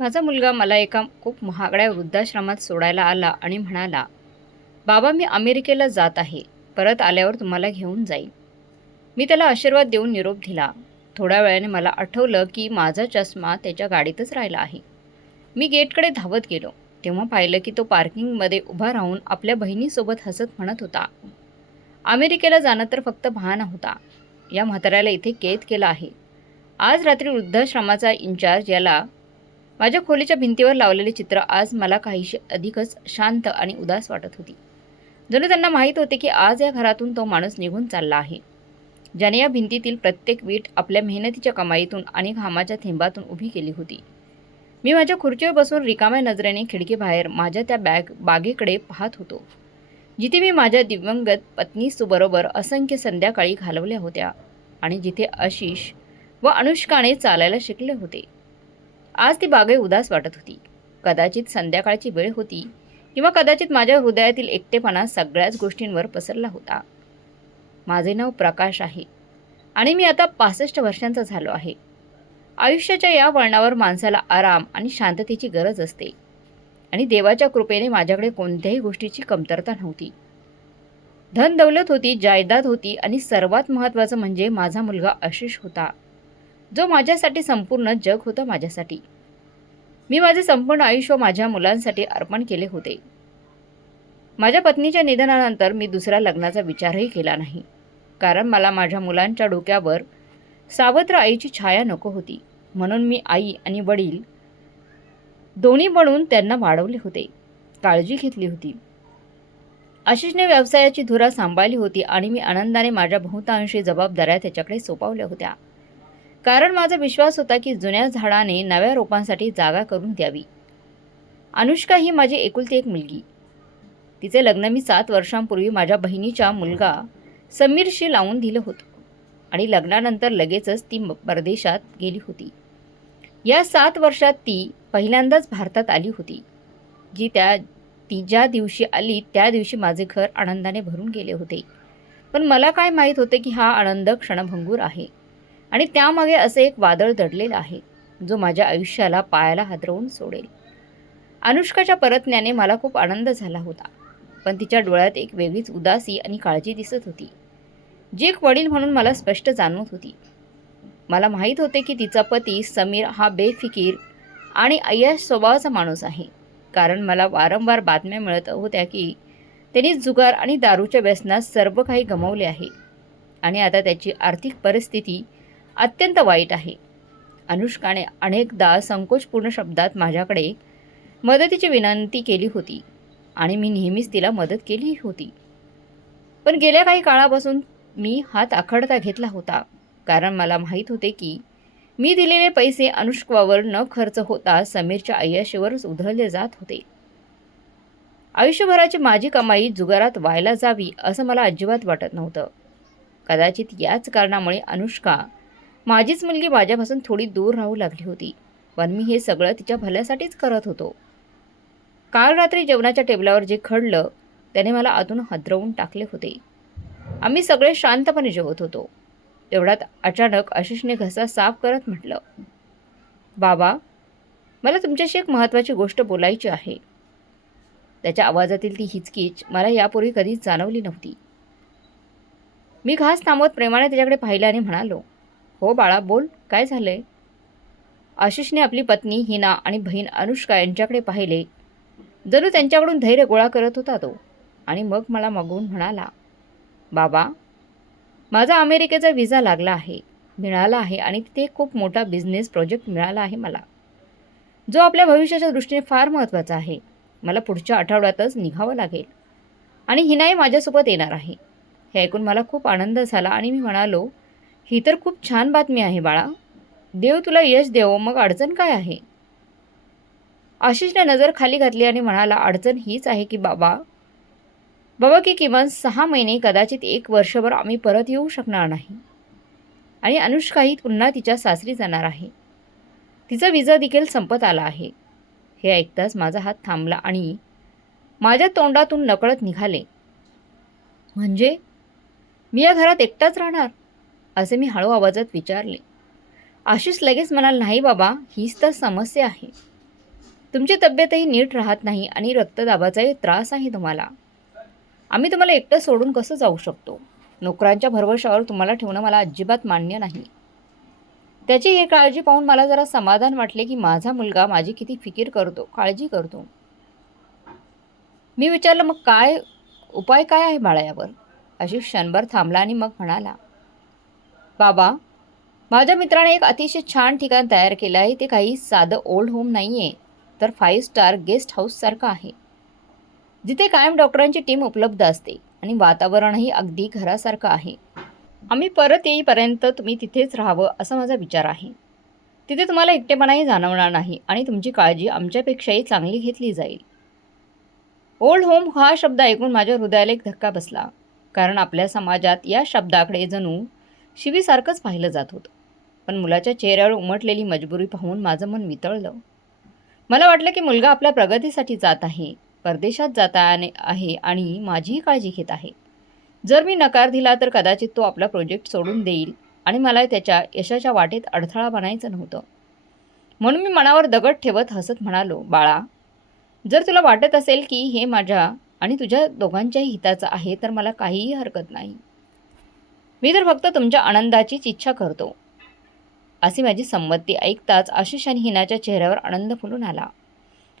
माझा मुलगा मला एका खूप महागड्या वृद्धाश्रमात सोडायला आला आणि म्हणाला, "बाबा, मी अमेरिकेला जात आहे. परत आल्यावर तुम्हाला घेऊन जाईन." मी त्याला आशीर्वाद देऊन निरोप दिला. थोड्या वेळाने मला आठवलं की माझा चष्मा त्याच्या गाडीतच राहिला आहे. मी गेटकडे धावत गेलो. तेव्हा पाहिलं की तो पार्किंगमध्ये उभा राहून आपल्या बहिणीसोबत हसत म्हणत होता, "अमेरिकेला जाणं तर फक्त बहाणा होता. या म्हाताऱ्याला इथे कैद केलं आहे." आज रात्री वृद्धाश्रमाचा इन्चार्ज याला माझ्या खोलीच्या भिंतीवर लावलेले चित्र आज मला काहीशी अधिकच शांत आणि उदास वाटत होती. जणू त्यांना माहीत होते की आज या घरातून तो माणूस निघून चालला आहे, ज्याने या भिंतीतील प्रत्येक वीट आपल्या मेहनतीच्या कमाईतून आणि घामाच्या थेंबातून उभी केली होती. मी माझ्या खुर्चीवर बसून रिकाम्या नजरेने खिडकीबाहेर माझ्या त्या बागेकडे पाहत होतो, जिथे मी माझ्या दिवंगत पत्नीबरोबर असंख्य संध्याकाळी घालवल्या होत्या आणि जिथे आशिष व अनुष्काने चालायला शिकले होते. आज ती बागही उदास वाटत होती. कदाचित संध्याकाळची वेळ होती किंवा कदाचित माझ्या हृदयातील एकटेपणा सगळ्याच गोष्टींवर पसरला होता. माझे नाव प्रकाश आहे आणि मी आता 65 वर्षांचा झालो आहे. आयुष्याच्या या वळणावर माणसाला आराम आणि शांततेची गरज असते आणि देवाच्या कृपेने माझ्याकडे कोणत्याही गोष्टीची कमतरता नव्हती. धन दौलत होती, जायदाद होती आणि सर्वात महत्त्वाचं म्हणजे माझा मुलगा आशिष होता, जो माझ्यासाठी संपूर्ण जग होतं. मी माझे संपूर्ण आयुष्य माझ्या मुलांसाठी अर्पण केले होते. माझ्या पत्नीच्या निधनानंतर मी दुसऱ्या लग्नाचा विचारही केला नाही, कारण मला माझ्या मुलांच्या डोक्यावर सावत्र आईची छाया नको होती. म्हणून मी आई आणि वडील दोन्ही बनून त्यांना वाढवले होते, काळजी घेतली होती. आशिषने व्यवसायाची धुरा सांभाळली होती आणि मी आनंदाने माझ्या बहुतांशी जबाबदाऱ्या त्याच्याकडे सोपवल्या होत्या, कारण माझा विश्वास होता की जुन्या झाडाने नव्या रोपांसाठी जागा करून द्यावी. अनुष्का ही माझी एकुलती एक मुलगी. तिचे लग्न मी 7 वर्षांपूर्वी माझ्या बहिणीच्या मुलगा समीरशी लावून दिलं होतं आणि लग्नानंतर लगेचच ती परदेशात गेली होती. या 7 वर्षात ती पहिल्यांदाच भारतात आली होती. ती ज्या दिवशी आली त्या दिवशी माझे घर आनंदाने भरून गेले होते. पण मला काय माहीत होते की हा आनंद क्षणभंगूर आहे आणि त्यामागे असे एक वादळ दडलेलं आहे, जो माझ्या आयुष्याला पायाला हादरवून सोडेल. अनुष्काच्या परतण्याने मला खूप आनंद झाला होता, पण तिच्या डोळ्यात एक वेगळीच उदासी आणि काळजी दिसत होती, जी एक वडील म्हणून मला स्पष्ट जाणवत होती. मला माहीत होते की तिचा पती समीर हा बेफिकीर आणि अय्याश स्वभावाचा माणूस आहे, कारण मला वारंवार बातम्या मिळत होत्या की त्यांनी जुगार आणि दारूच्या व्यसनात सर्व काही गमावले आहे आणि आता त्याची आर्थिक परिस्थिती अत्यंत वाईट आहे. अनुष्काने अनेकदा संकोचपूर्ण शब्दात माझ्याकडे मदतीची विनंती केली होती आणि मी नेहमीच तिला मदत केली होती. पण गेल्या काही काळापासून मी हात आखडता घेतला होता, कारण मला माहीत होते की मी दिलेले पैसे अनुष्कावर न खर्च होता समीरच्या अय्याशीवरच उधळले जात होते. आयुष्यभराची माझी कमाई जुगारात व्हायला जावी असं मला अजिबात वाटत नव्हतं. कदाचित याच कारणामुळे अनुष्का, माझीच मुलगी, माझ्यापासून थोडी दूर राहू लागली होती, पण मी हे सगळं तिच्या भल्यासाठीच करत होतो. काल रात्री जेवणाच्या टेबलावर जे घडलं त्याने मला आतून हादरवून टाकले होते. आम्ही सगळे शांतपणे जेवत होतो. तेवढ्यात अचानक आशिषने घसा साफ करत म्हटलं, "बाबा, मला तुमच्याशी एक महत्त्वाची गोष्ट बोलायची आहे." त्याच्या आवाजातील ती हिचकिच मला यापूर्वी कधीच जाणवली नव्हती. मी घास थांबवत प्रेमाने त्याच्याकडे पाहिलं आणि म्हणालो, "हो बाळा, बोल, काय झालंय?" आशिषने आपली पत्नी हिना आणि बहीण अनुष्का यांच्याकडे पाहिले, जणू त्यांच्याकडून धैर्य गोळा करत होता तो, आणि मग मला मागून म्हणाला, "बाबा, माझा अमेरिकेचा व्हिसा मिळाला आहे आणि तिथे खूप मोठा बिझनेस प्रोजेक्ट मिळाला आहे मला, जो आपल्या भविष्याच्या दृष्टीने फार महत्त्वाचा आहे. मला पुढच्या आठवड्यातच निघावं लागेल आणि हिनाही माझ्यासोबत येणार आहे." हे ऐकून मला खूप आनंद झाला आणि मी म्हणालो, "ही तर खूप छान बातमी आहे बाळा. देव तुला यश देवो. मग अडचण काय आहे?" आशिषने नजर खाली घातली आणि म्हणाला, "अडचण हीच आहे की बाबा की किमान 6 महिने, कदाचित 1 वर्षभर आम्ही परत येऊ शकणार नाही आणि अनुष्काही पुन्हा तिच्या सासरी जाणार आहे. तिचा विजा देखील संपत आला आहे." हे ऐकताच माझा हात थांबला आणि माझ्या तोंडातून नकळत निघाले, "म्हणजे मी या घरात एकटाच राहणार?" असे मी हळू आवाजात विचारले. आशिष लगेच म्हणाला, "नाही बाबा, हीच तर समस्या आहे. तुमची तब्येतही नीट राहत नाही आणि रक्तदाबाचाही त्रास आहे तुम्हाला. आम्ही तुम्हाला एकटं सोडून कसं जाऊ शकतो? नोकरांच्या भरवशावर तुम्हाला ठेवणं मला अजिबात मान्य नाही. त्याची ही काळजी पाहून मला जरा समाधान वाटले की माझा मुलगा माझी किती फिकीर करतो, काळजी करतो. मी विचारलं, मग उपाय काय आहे बाळा यावर? आशिष क्षणभर थांबला आणि मग म्हणाला, बाबा, माझ्या मित्राने एक अतिशय छान ठिकाण तयार केलं आहे. ते काही साधं ओल्ड होम नाही आहे, तर 5 स्टार गेस्ट हाऊससारखं आहे, जिथे कायम डॉक्टरांची टीम उपलब्ध असते आणि वातावरणही अगदी घरासारखं आहे. आम्ही परत येईपर्यंत तुम्ही तिथेच राहावं असा माझा विचार आहे. तिथे तुम्हाला एकटेपणाही जाणवणार नाही आणि तुमची काळजी आमच्यापेक्षाही चांगली घेतली जाईल. ओल्ड होम हा शब्द ऐकून माझ्या हृदयाला एक धक्का बसला, कारण आपल्या समाजात या शब्दाकडे जणू शिवीसारखंच पाहिलं जात होतं. पण मुलाच्या चेहऱ्यावर उमटलेली मजबुरी पाहून माझं मन वितळलं. मला वाटलं की मुलगा आपल्या प्रगतीसाठी जात आहे, परदेशात आहे आणि माझीही काळजी घेत आहे. जर मी नकार दिला तर कदाचित तो आपला प्रोजेक्ट सोडून देईल आणि मला त्याच्या यशाच्या वाटेत अडथळा बनायचं नव्हतं. म्हणून मी मनावर दगड ठेवत हसत म्हणालो, बाळा, जर तुला वाटत असेल की हे माझ्या आणि तुझ्या दोघांच्याही हिताचं आहे तर मला काहीही हरकत नाही. मी तर फक्त तुमच्या आनंदाचीच इच्छा करतो. अशी माझी संमती ऐकताच आशिष आणि हिनाच्या चेहऱ्यावर आनंद फुलून आला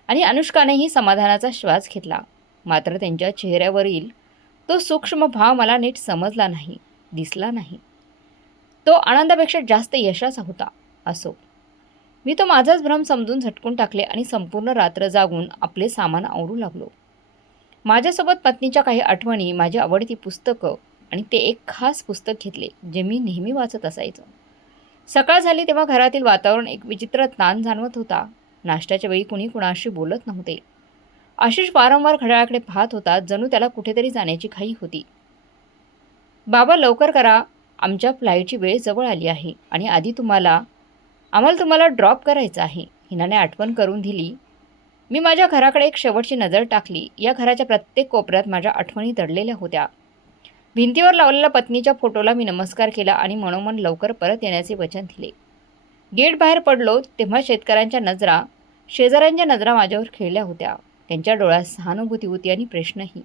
आणि अनुष्कानेही समाधानाचा श्वास घेतला. मात्र त्यांच्या चेहऱ्यावरील तो सूक्ष्म भाव मला नीट समजला नाही, दिसला नाही. तो आनंदापेक्षा जास्त यशाचा होता. असो, मी तो माझाच भ्रम समजून झटकून टाकले आणि संपूर्ण रात्र जागून आपले सामान आवरू लागलो. माझ्यासोबत पत्नीच्या काही आठवणी, माझी आवडती पुस्तकं आणि ते एक खास पुस्तक घेतले जे मी नेहमी वाचत असायचो. सकाळ झाली तेव्हा घरातील वातावरण एक विचित्र ताण जाणवत होता. नाश्त्याच्या वेळी कुणी कुणाशी बोलत नव्हते. आशिष वारंवार घड्याळाकडे पाहत होता, जणू त्याला कुठेतरी जाण्याची घाई होती. बाबा, लवकर करा, आमच्या फ्लाईटची वेळ जवळ आली आहे आणि आम्हाला तुम्हाला ड्रॉप करायचं आहे, हिनाने आठवण करून दिली. मी माझ्या घराकडे एक शेवटची नजर टाकली. या घराच्या प्रत्येक कोपऱ्यात माझ्या आठवणी दडलेल्या होत्या. भिंतीवर लावलेल्या पत्नीच्या फोटोला मी नमस्कार केला आणि मनोमन लवकर परत येण्याचे वचन दिले. गेट बाहेर पडलो तेव्हा शेजाऱ्यांच्या नजरा माझ्यावर खेळल्या होत्या. त्यांच्या डोळ्यात सहानुभूती होती आणि प्रश्नही,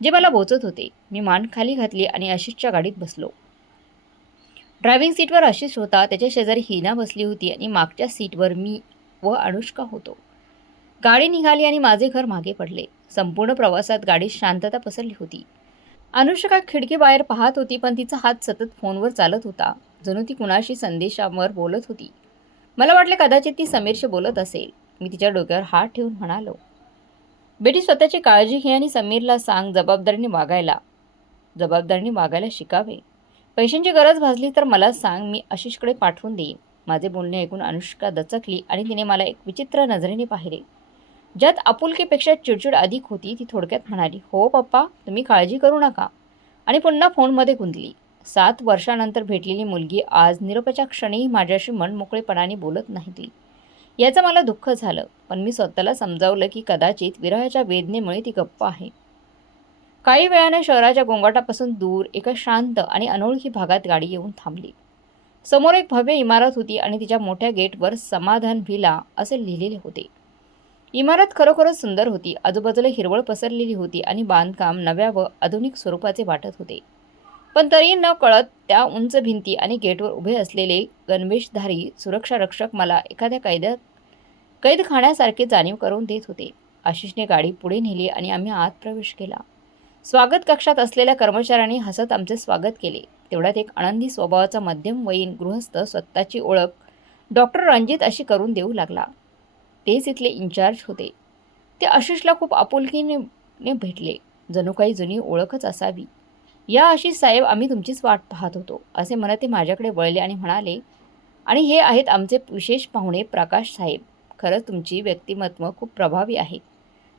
जे मला बोचत होते. मी मान खाली घातली आणि आशिषच्या गाडीत बसलो. ड्रायव्हिंग सीटवर आशिष होता, त्याच्या शेजारी हिना बसली होती आणि मागच्या सीटवर मी व अनुष्का होतो. गाडी निघाली आणि माझे घर मागे पडले. संपूर्ण प्रवासात गाडीत शांतता पसरली होती. अनुष्का खिडकीबाहेर पाहत होती, पण तिचा हात सतत फोनवर चालत होता, जणू ती कुणाशी संदेशावर बोलत होती. मला वाटले कदाचित ती समीरशी बोलत असेल. मी तिच्या डोक्यावर हात ठेवून म्हणालो, बेटी, स्वतःची काळजी घे आणि समीरला सांग जबाबदारीने वागायला शिकावे. पैशांची गरज भासली तर मला सांग, मी आशिषकडे पाठवून देईन. माझे बोलणे ऐकून अनुष्का दचकली आणि तिने मला एक विचित्र नजरेने पाहिले, ज्यात आपुलकीपेक्षा चिडचिड अधिक होती. ती थोडक्यात म्हणाली, हो पप्पा, तुम्ही काळजी करू नका, आणि पुन्हा फोनमध्ये गुंतली. 7 वर्षानंतर भेटलेली मुलगी आज निरोपाच्या क्षणीही माझ्याशी मनमोकळेपणाने बोलत नव्हती. याचं मला दुःख झालं, पण मी स्वतःला समजावलं की कदाचित विरहाच्या वेदनेमुळे ती गप्प आहे. काही वेळाने शहराच्या गोंगाटापासून दूर एका शांत आणि अनोळखी भागात गाडी येऊन थांबली. समोर एक भव्य इमारत होती आणि तिच्या मोठ्या गेटवर समाधान व्हिला असे लिहिलेले होते. इमारत खरोखरच सुंदर होती. आजूबाजूला हिरवळ पसरलेली होती आणि बांधकाम नव्या व आधुनिक स्वरूपाचे वाटत होते. पण तरीही न कळत त्या उंच भिंती आणि गेटवर उभे असलेले गणवेशधारी सुरक्षारक्षक मला एखाद्या कैदखान्यासारखे जाणीव करून देत होते. आशिषने गाडी पुढे नेली आणि आम्ही आत प्रवेश केला. स्वागत कक्षात असलेल्या कर्मचाऱ्यांनी हसत आमचे स्वागत केले. तेवढ्यात एक आनंदी स्वभावाचा मध्यमवयीन गृहस्थ स्वतःची ओळख डॉक्टर रणजित अशी करून देऊ लागला. तेच इथले इन्चार्ज होते. ते आशिषला खूप आपुलकीने भेटले, जणू काही जुनी ओळखच असावी. या आशिष साहेब, आम्ही तुमचीच वाट पाहत होतो, असे म्हणत ते माझ्याकडे वळले आणि म्हणाले, आणि हे आहेत आमचे विशेष पाहुणे प्रकाश साहेब. खरंच तुमची व्यक्तिमत्व खूप प्रभावी आहे.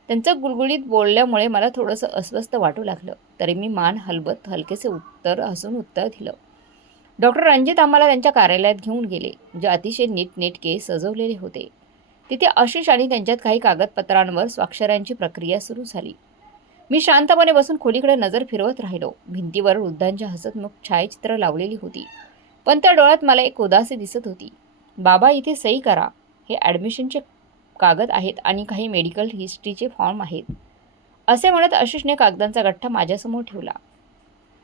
त्यांचं गुळगुळीत बोलल्यामुळे मला थोडंसं अस्वस्थ वाटू लागलं, तरी मी मान हलवत हलकेसे हसून उत्तर दिलं. डॉक्टर रणजित आम्हाला त्यांच्या कार्यालयात घेऊन गेले, जे अतिशय नीटनेटके सजवलेले होते. तिथे आशिष आणि त्यांच्यात काही कागदपत्रांवर स्वाक्षऱ्यांची प्रक्रिया सुरू झाली. मी शांतपणे बसून खोलीकडे नजर फिरवत राहिलो. भिंतीवर वृद्धांच्या हसतमुख छायाचित्र लावलेली होती, पण त्या डोळ्यात मला एक उदासी दिसत होती. बाबा, इथे सही करा, हे ॲडमिशनचे कागद आहेत आणि काही मेडिकल हिस्ट्रीचे फॉर्म आहेत, असे म्हणत आशिषने कागदांचा गठ्ठा माझ्यासमोर ठेवला.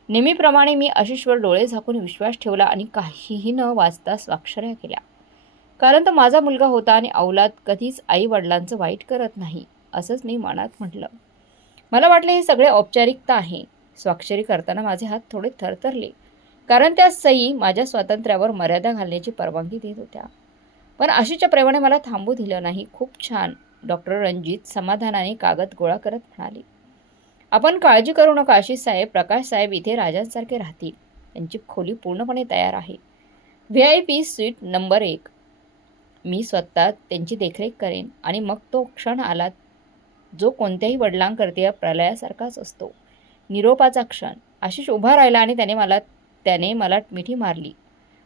नेहमीप्रमाणे मी आशिषवर डोळे झाकून विश्वास ठेवला आणि काहीही न वाचता स्वाक्षऱ्या केल्या. कारण तो माझा मुलगा होता आणि औलाद कधीच आई वडिलांचं वाईट करत नाही, असंच मी मनात म्हटलं. मला वाटलं हे सगळे औपचारिकता आहे. स्वाक्षरी करताना माझे हात थोडे थरथरले, कारण त्या सही माझ्या स्वातंत्र्यावर मर्यादा घालण्याची परवानगी देत होत्या. पण आशिषच्या प्रेमाने मला थांबू दिलं नाही. खूप छान, डॉक्टर रणजित समाधानाने कागद गोळा करत म्हणाले. आपण काळजी करू नका आशिष साहेब, प्रकाश साहेब इथे राजांसारखे राहतील. त्यांची खोली पूर्णपणे तयार आहे. VIP sweet number 1. मी स्वतः त्यांची देखरेख करेन. आणि मग तो क्षण आला जो कोणत्याही वडिलांकरता प्रलयासारखाच असतो. निरोपाचा क्षण. आशिष उभा राहिला आणि त्याने मला मिठी मारली.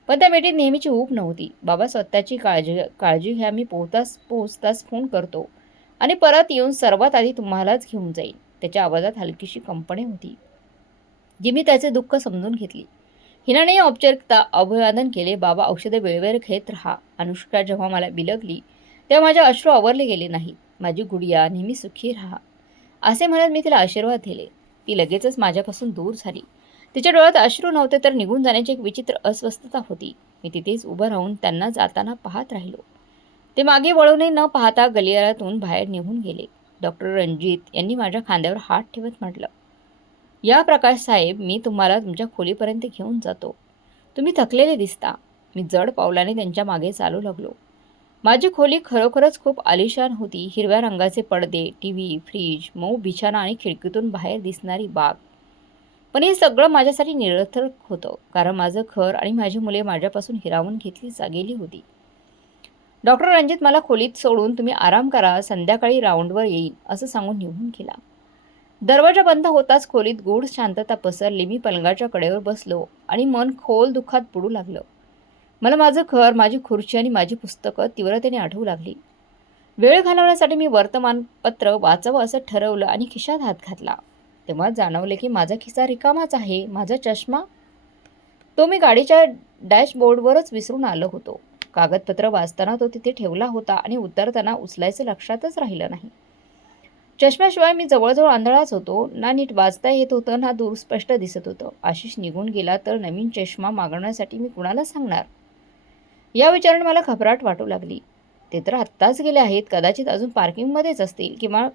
पण त्या मिठीत नेहमीची ऊब नव्हती. बाबा, स्वतःची काळजी घ्या. मी पोहोचताच फोन करतो आणि परत येऊन सर्वात आधी तुम्हालाच घेऊन जाईल. त्याच्या आवाजात हलकीशी कंपने होती, जी मी त्याचे दुःख समजून घेतली. हिनाने औपचारिकता अभिवादन केले. बाबा, औषधे वेळेवर घेत राहा. अनुष्का जेव्हा मला बिलगली तेव्हा माझे अश्रू आवरले गेले नाहीत. माझी गुडिया नेहमी सुखी राहा, असे म्हणत मी तिला आशीर्वाद दिले. ती लगेचच माझ्यापासून दूर झाली. तिच्या डोळ्यात अश्रू नव्हते, तर निघून जाण्याची एक विचित्र अस्वस्थता होती. मी तिथेच उभं राहून त्यांना जाताना पाहत राहिलो. ते मागे वळूनही न पाहता गलियारातून बाहेर निघून गेले. डॉक्टर रणजित यांनी माझ्या खांद्यावर हात ठेवत म्हटलं, या प्रकाश साहेब, मी तुम्हाला तुमच्या खोलीपर्यंत घेऊन जातो. तुम्ही थकलेले दिसता. मी जड पावलाने त्यांच्या मागे चालू लागलो. माझी खोली खरोखरच खूप आलिशान होती. हिरव्या रंगाचे पडदे, TV, फ्रीज, मऊ बिछाना आणि खिडकीतून बाहेर दिसणारी बाग. पण हे सगळं माझ्यासाठी निरर्थक होतं, कारण माझं घर आणि माझी मुले माझ्यापासून हिरावून गेली होती. डॉक्टर रणजित मला खोलीत सोडून तुम्ही आराम करा, संध्याकाळी राऊंडवर येईन, असं सांगून निघून गेला. दरवाजा बंद होताच खोलीत गूढ शांतता पसरली. मी पलंगाच्या कडेवर बसलो आणि मन खोल दुःखात बुडू लागलं. मला माझं घर, माझी खुर्ची आणि माझी पुस्तकं तीव्रतेने आठवू लागली. वेळ घालवण्यासाठी मी वर्तमानपत्र वाचावं असं ठरवलं आणि खिशात हात घातला. तेव्हा जाणवले की माझा खिसा रिकामाच आहे. माझा चष्मा, तो मी गाडीच्या डॅशबोर्डवरच विसरून आलो होतो. कागदपत्र वाचताना तो तिथे ठेवला होता आणि उतरताना उचलायचं लक्षातच राहिलं नाही. चष्म्याशिवाय मी जवळजवळ आंधळाच होतो. ना नीट वाचता येत होतं, ना दूर स्पष्ट दिसत होतं. आशिष निघून गेला तर नवीन चष्मा मागवण्यासाठी मी कुणाला सांगणार, या विचाराने मला घबराट वाटू लागली. ते तर आत्ताच गेले आहेत, कदाचित अजून पार्किंगमध्येच असतील किंवा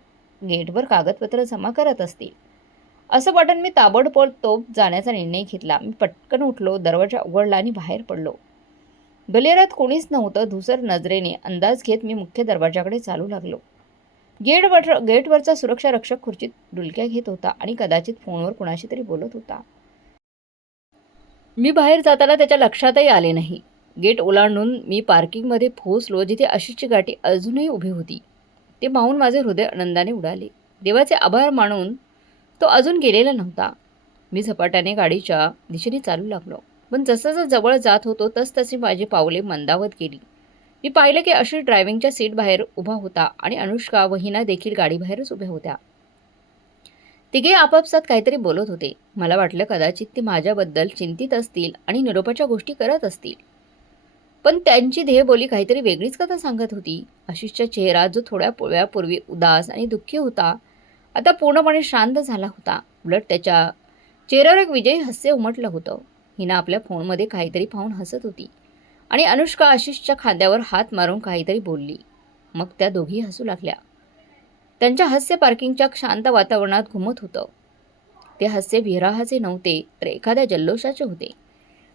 गेटवर कागदपत्र जमा करत असतील, असं वाटून मी ताबडतोब जाण्याचा निर्णय घेतला. मी पटकन उठलो, दरवाजा उघडला आणि बाहेर पडलो. गलियारात कोणीच नव्हतं. धुसर नजरेने अंदाज घेत मी मुख्य दरवाजाकडे चालू लागलो. गेटवरचा सुरक्षा रक्षक खुर्चीत डुलक्या घेत होता आणि कदाचित फोनवर कुणाशी तरी बोलत होता. मी बाहेर जाताना त्याच्या लक्षातही आले नाही. गेट ओलांडून मी पार्किंगमध्ये पोहोचलो, जिथे आशिषची गाडी अजूनही उभी होती. ते पाहून माझे हृदय आनंदाने उडाले. देवाचे आभार मानून तो अजून गेलेला नव्हता. मी झपाट्याने गाडीच्या दिशेने चालू लागलो. पण जसं जवळ जात होतो तसतशी माझी पावले मंदावत गेली. मी पाहिलं की आशिष ड्रायव्हिंगच्या सीट बाहेर उभा होता आणि अनुष्का व हिना देखील गाडीबाहेरच उभ्या होत्या. तिघे आपापसात काहीतरी बोलत होते. मला वाटलं कदाचित ते माझ्याबद्दल चिंतित असतील आणि निरोपाच्या गोष्टी करत असतील. पण त्यांची देहबोली काहीतरी वेगळीच कथा सांगत होती. आशिषचा चेहरा, जो थोड्या वेळापूर्वी उदास आणि दुःखी होता, आता पूर्णपणे शांत झाला होता. उलट त्याच्या चेहऱ्यावर एक विजयी हास्य उमटलं होतं. हिना आपल्या फोनमध्ये काहीतरी पाहून हसत होती आणि अनुष्का आशिषच्या खांद्यावर हात मारून काहीतरी बोलली. मग त्या दोघी हसू लागल्या. त्यांच्या हास्य पार्किंगच्या शांत वातावरणात घुमत होतं. ते हास्य विरहाचे नव्हते, तर एखाद्या जल्लोषाचे होते.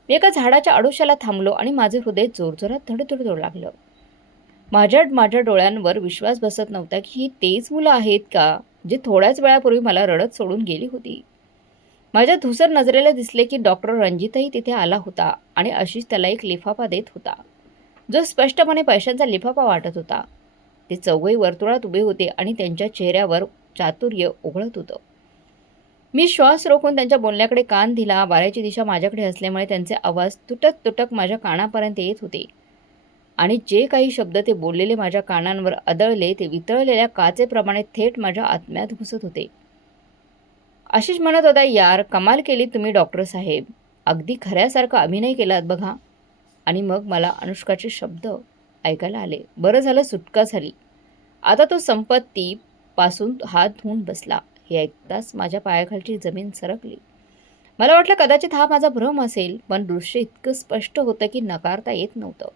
मी एका झाडाच्या आडोशाला थांबलो आणि माझे हृदय जोरजोरात धडधडू लागलं. माझ्या डोळ्यांवर विश्वास बसत नव्हता की ही तेच मुलं आहेत का, जे थोड्याच वेळापूर्वी मला रडत सोडून गेली होती. माझ्या धुसर नजरेला दिसले की डॉक्टर रणजितही तिथे आला होता आणि आशिष त्याला एक लिफाफा देत होता, जो स्पष्टपणे पैशांचा लिफाफा वाटत होता. ते चौघही वर्तुळात उभे होते आणि त्यांच्या चेहऱ्यावर चातुर्य उघळत होतं. मी श्वास रोखून त्यांच्या बोलण्याकडे कान दिला. वाऱ्याची दिशा माझ्याकडे असल्यामुळे त्यांचे आवाज तुटक माझ्या कानापर्यंत येत होते आणि जे काही शब्द ते बोललेले माझ्या कानांवर आदळले, ते वितळलेल्या काचेप्रमाणे थेट माझ्या आत्म्यात घुसत होते. आशिष म्हणत होता, यार, कमाल केली तुम्ही डॉक्टर साहेब, अगदी खऱ्यासारखा अभिनय केलात बघा. आणि मग मला अनुष्काचे शब्द ऐकायला आले. बरं झालं सुटका झाली. आता तो संपत्तीपासून हात धुवून बसला. हे ऐकताच माझ्या पायाखालची जमीन सरकली. मला वाटलं कदाचित हा माझा भ्रम असेल, पण दृश्य इतकं स्पष्ट होतं की नकारता येत नव्हतं.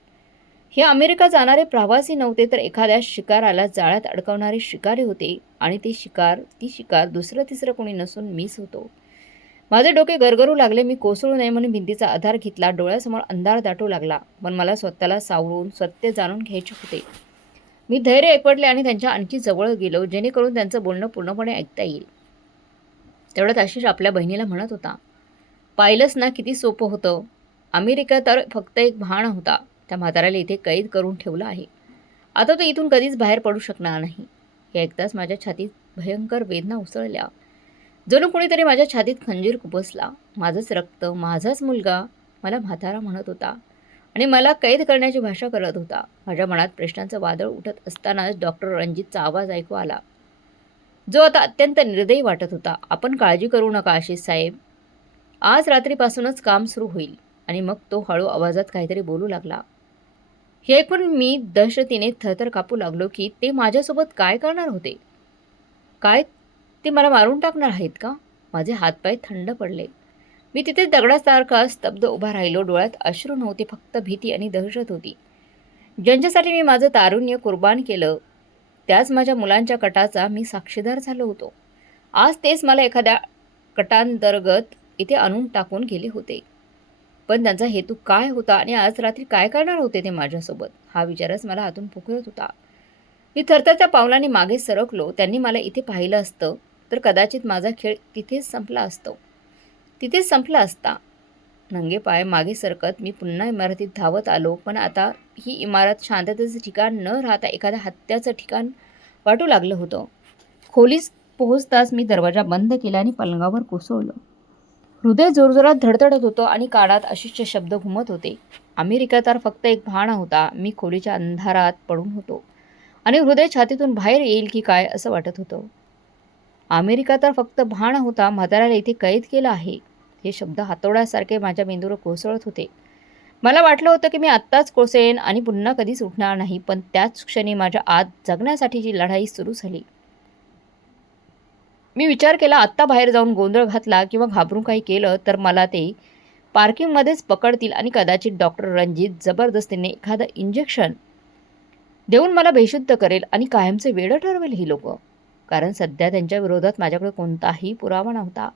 हे अमेरिका जाणारे प्रवासी नव्हते, तर एखाद्या शिकाराला जाळ्यात अडकवणारे शिकारी होते आणि ती शिकार दुसरं तिसरं कोणी नसून मीच होतो. माझे डोके गरगरू लागले. मी कोसळू नये म्हणून भिंतीचा आधार घेतला. डोळ्यासमोर अंधार दाटू लागला, पण मला स्वतःला सावरून सत्य जाणून घ्यायचे होते. मी धैर्य एकवटले आणि त्यांच्या आणखी जवळ गेलो, जेणेकरून त्यांचं बोलणं पूर्णपणे ऐकता येईल. तेवढ्यात आशिष आपल्या बहिणीला म्हणत होता, पाहिलंस ना किती सोपं होतं. अमेरिका तर फक्त एक बहाणा होता. त्या म्हाताऱ्याला इथे कैद करून ठेवलं आहे. आता तो इथून कधीच बाहेर पडू शकणार नाही. हे ऐकताच माझ्या छातीत भयंकर वेदना उसळल्या. जणू कुणीतरी माझ्या छातीत खंजीर खुपसला. माझंच रक्त, माझाच मुलगा मला म्हातारा म्हणत होता आणि मला कैद करण्याची भाषा करत होता. माझ्या मनात प्रश्नांचं वादळ उठत असतानाच डॉक्टर रणजितचा आवाज ऐकू आला, जो आता अत्यंत निर्दयी वाटत होता. आपण काळजी करू नका आशिष साहेब, आज रात्रीपासूनच काम सुरू होईल. आणि मग तो हळू आवाजात काहीतरी बोलू लागला. हे ऐकून मी दहशतीने थरथर कापू लागलो की ते माझ्यासोबत काय करणार होते. काय ते मला मारून टाकणार आहेत का? माझे हातपाय थंड पडले. मी तिथे दगडासारखा स्तब्ध उभा राहिलो. डोळ्यात अश्रू नव्हते, फक्त भीती आणि दहशत होती. ज्यांच्यासाठी मी माझं तारुण्य कुर्बान केलं, त्याच माझ्या मुलांच्या कटाचा मी साक्षीदार झालो होतो. आज तेच मला एखाद्या कटांतर्गत इथे आणून टाकून गेले होते. पण त्यांचा हेतू काय होता आणि आज रात्री काय करणार होते ते माझ्यासोबत, हा विचारच मला आतून पुकळत होता. मी थरथरच्या पावलांनी मागे सरकलो. त्यांनी मला इथे पाहिलं असतं तर कदाचित माझा खेळ तिथेच संपला असता. नंगे पाय मागे सरकत मी पुन्हा इमारतीत धावत आलो. पण आता ही इमारत शांततेचं ठिकाण न राहता एखाद्या हत्याचं ठिकाण वाटू लागलं होतं. खोलीत पोहोचताच मी दरवाजा बंद केला आणि पलंगावर कोसळलो. हृदय जोरजोरात धडधडत होतं आणि कानात आशिषचे शब्द घुमत होते. अमेरिका तर फक्त एक बहाणा होता. मी खोलीच्या अंधारात पडून होतो आणि हृदय छातीतून बाहेर येईल की काय असं वाटत होतं. अमेरिका तर फक्त बहाणा होता. म्हाताऱ्याला इथे कैद केलं आहे. हे शब्द हातोड्यासारखे माझ्या मेंदूवर कोसळत होते. मला वाटलं होतं की मी आत्ताच कोसळेन आणि पुन्हा कधीच उठणार नाही. पण त्याच क्षणी माझ्या आत जगण्यासाठीची लढाई सुरू झाली. मी विचार केला, आत्ता बाहेर जाऊन गोंधळ घातला किंवा घाबरून काही केलं तर मला ते पार्किंगमध्येच पकडतील आणि कदाचित डॉक्टर रणजित जबरदस्तीने एखादं इंजेक्शन देऊन मला बेशुद्ध करेल आणि कायमचे वेडं ठरवेल ही लोकं. कारण सध्या त्यांच्या विरोधात माझ्याकडे कोणताही पुरावा नव्हता.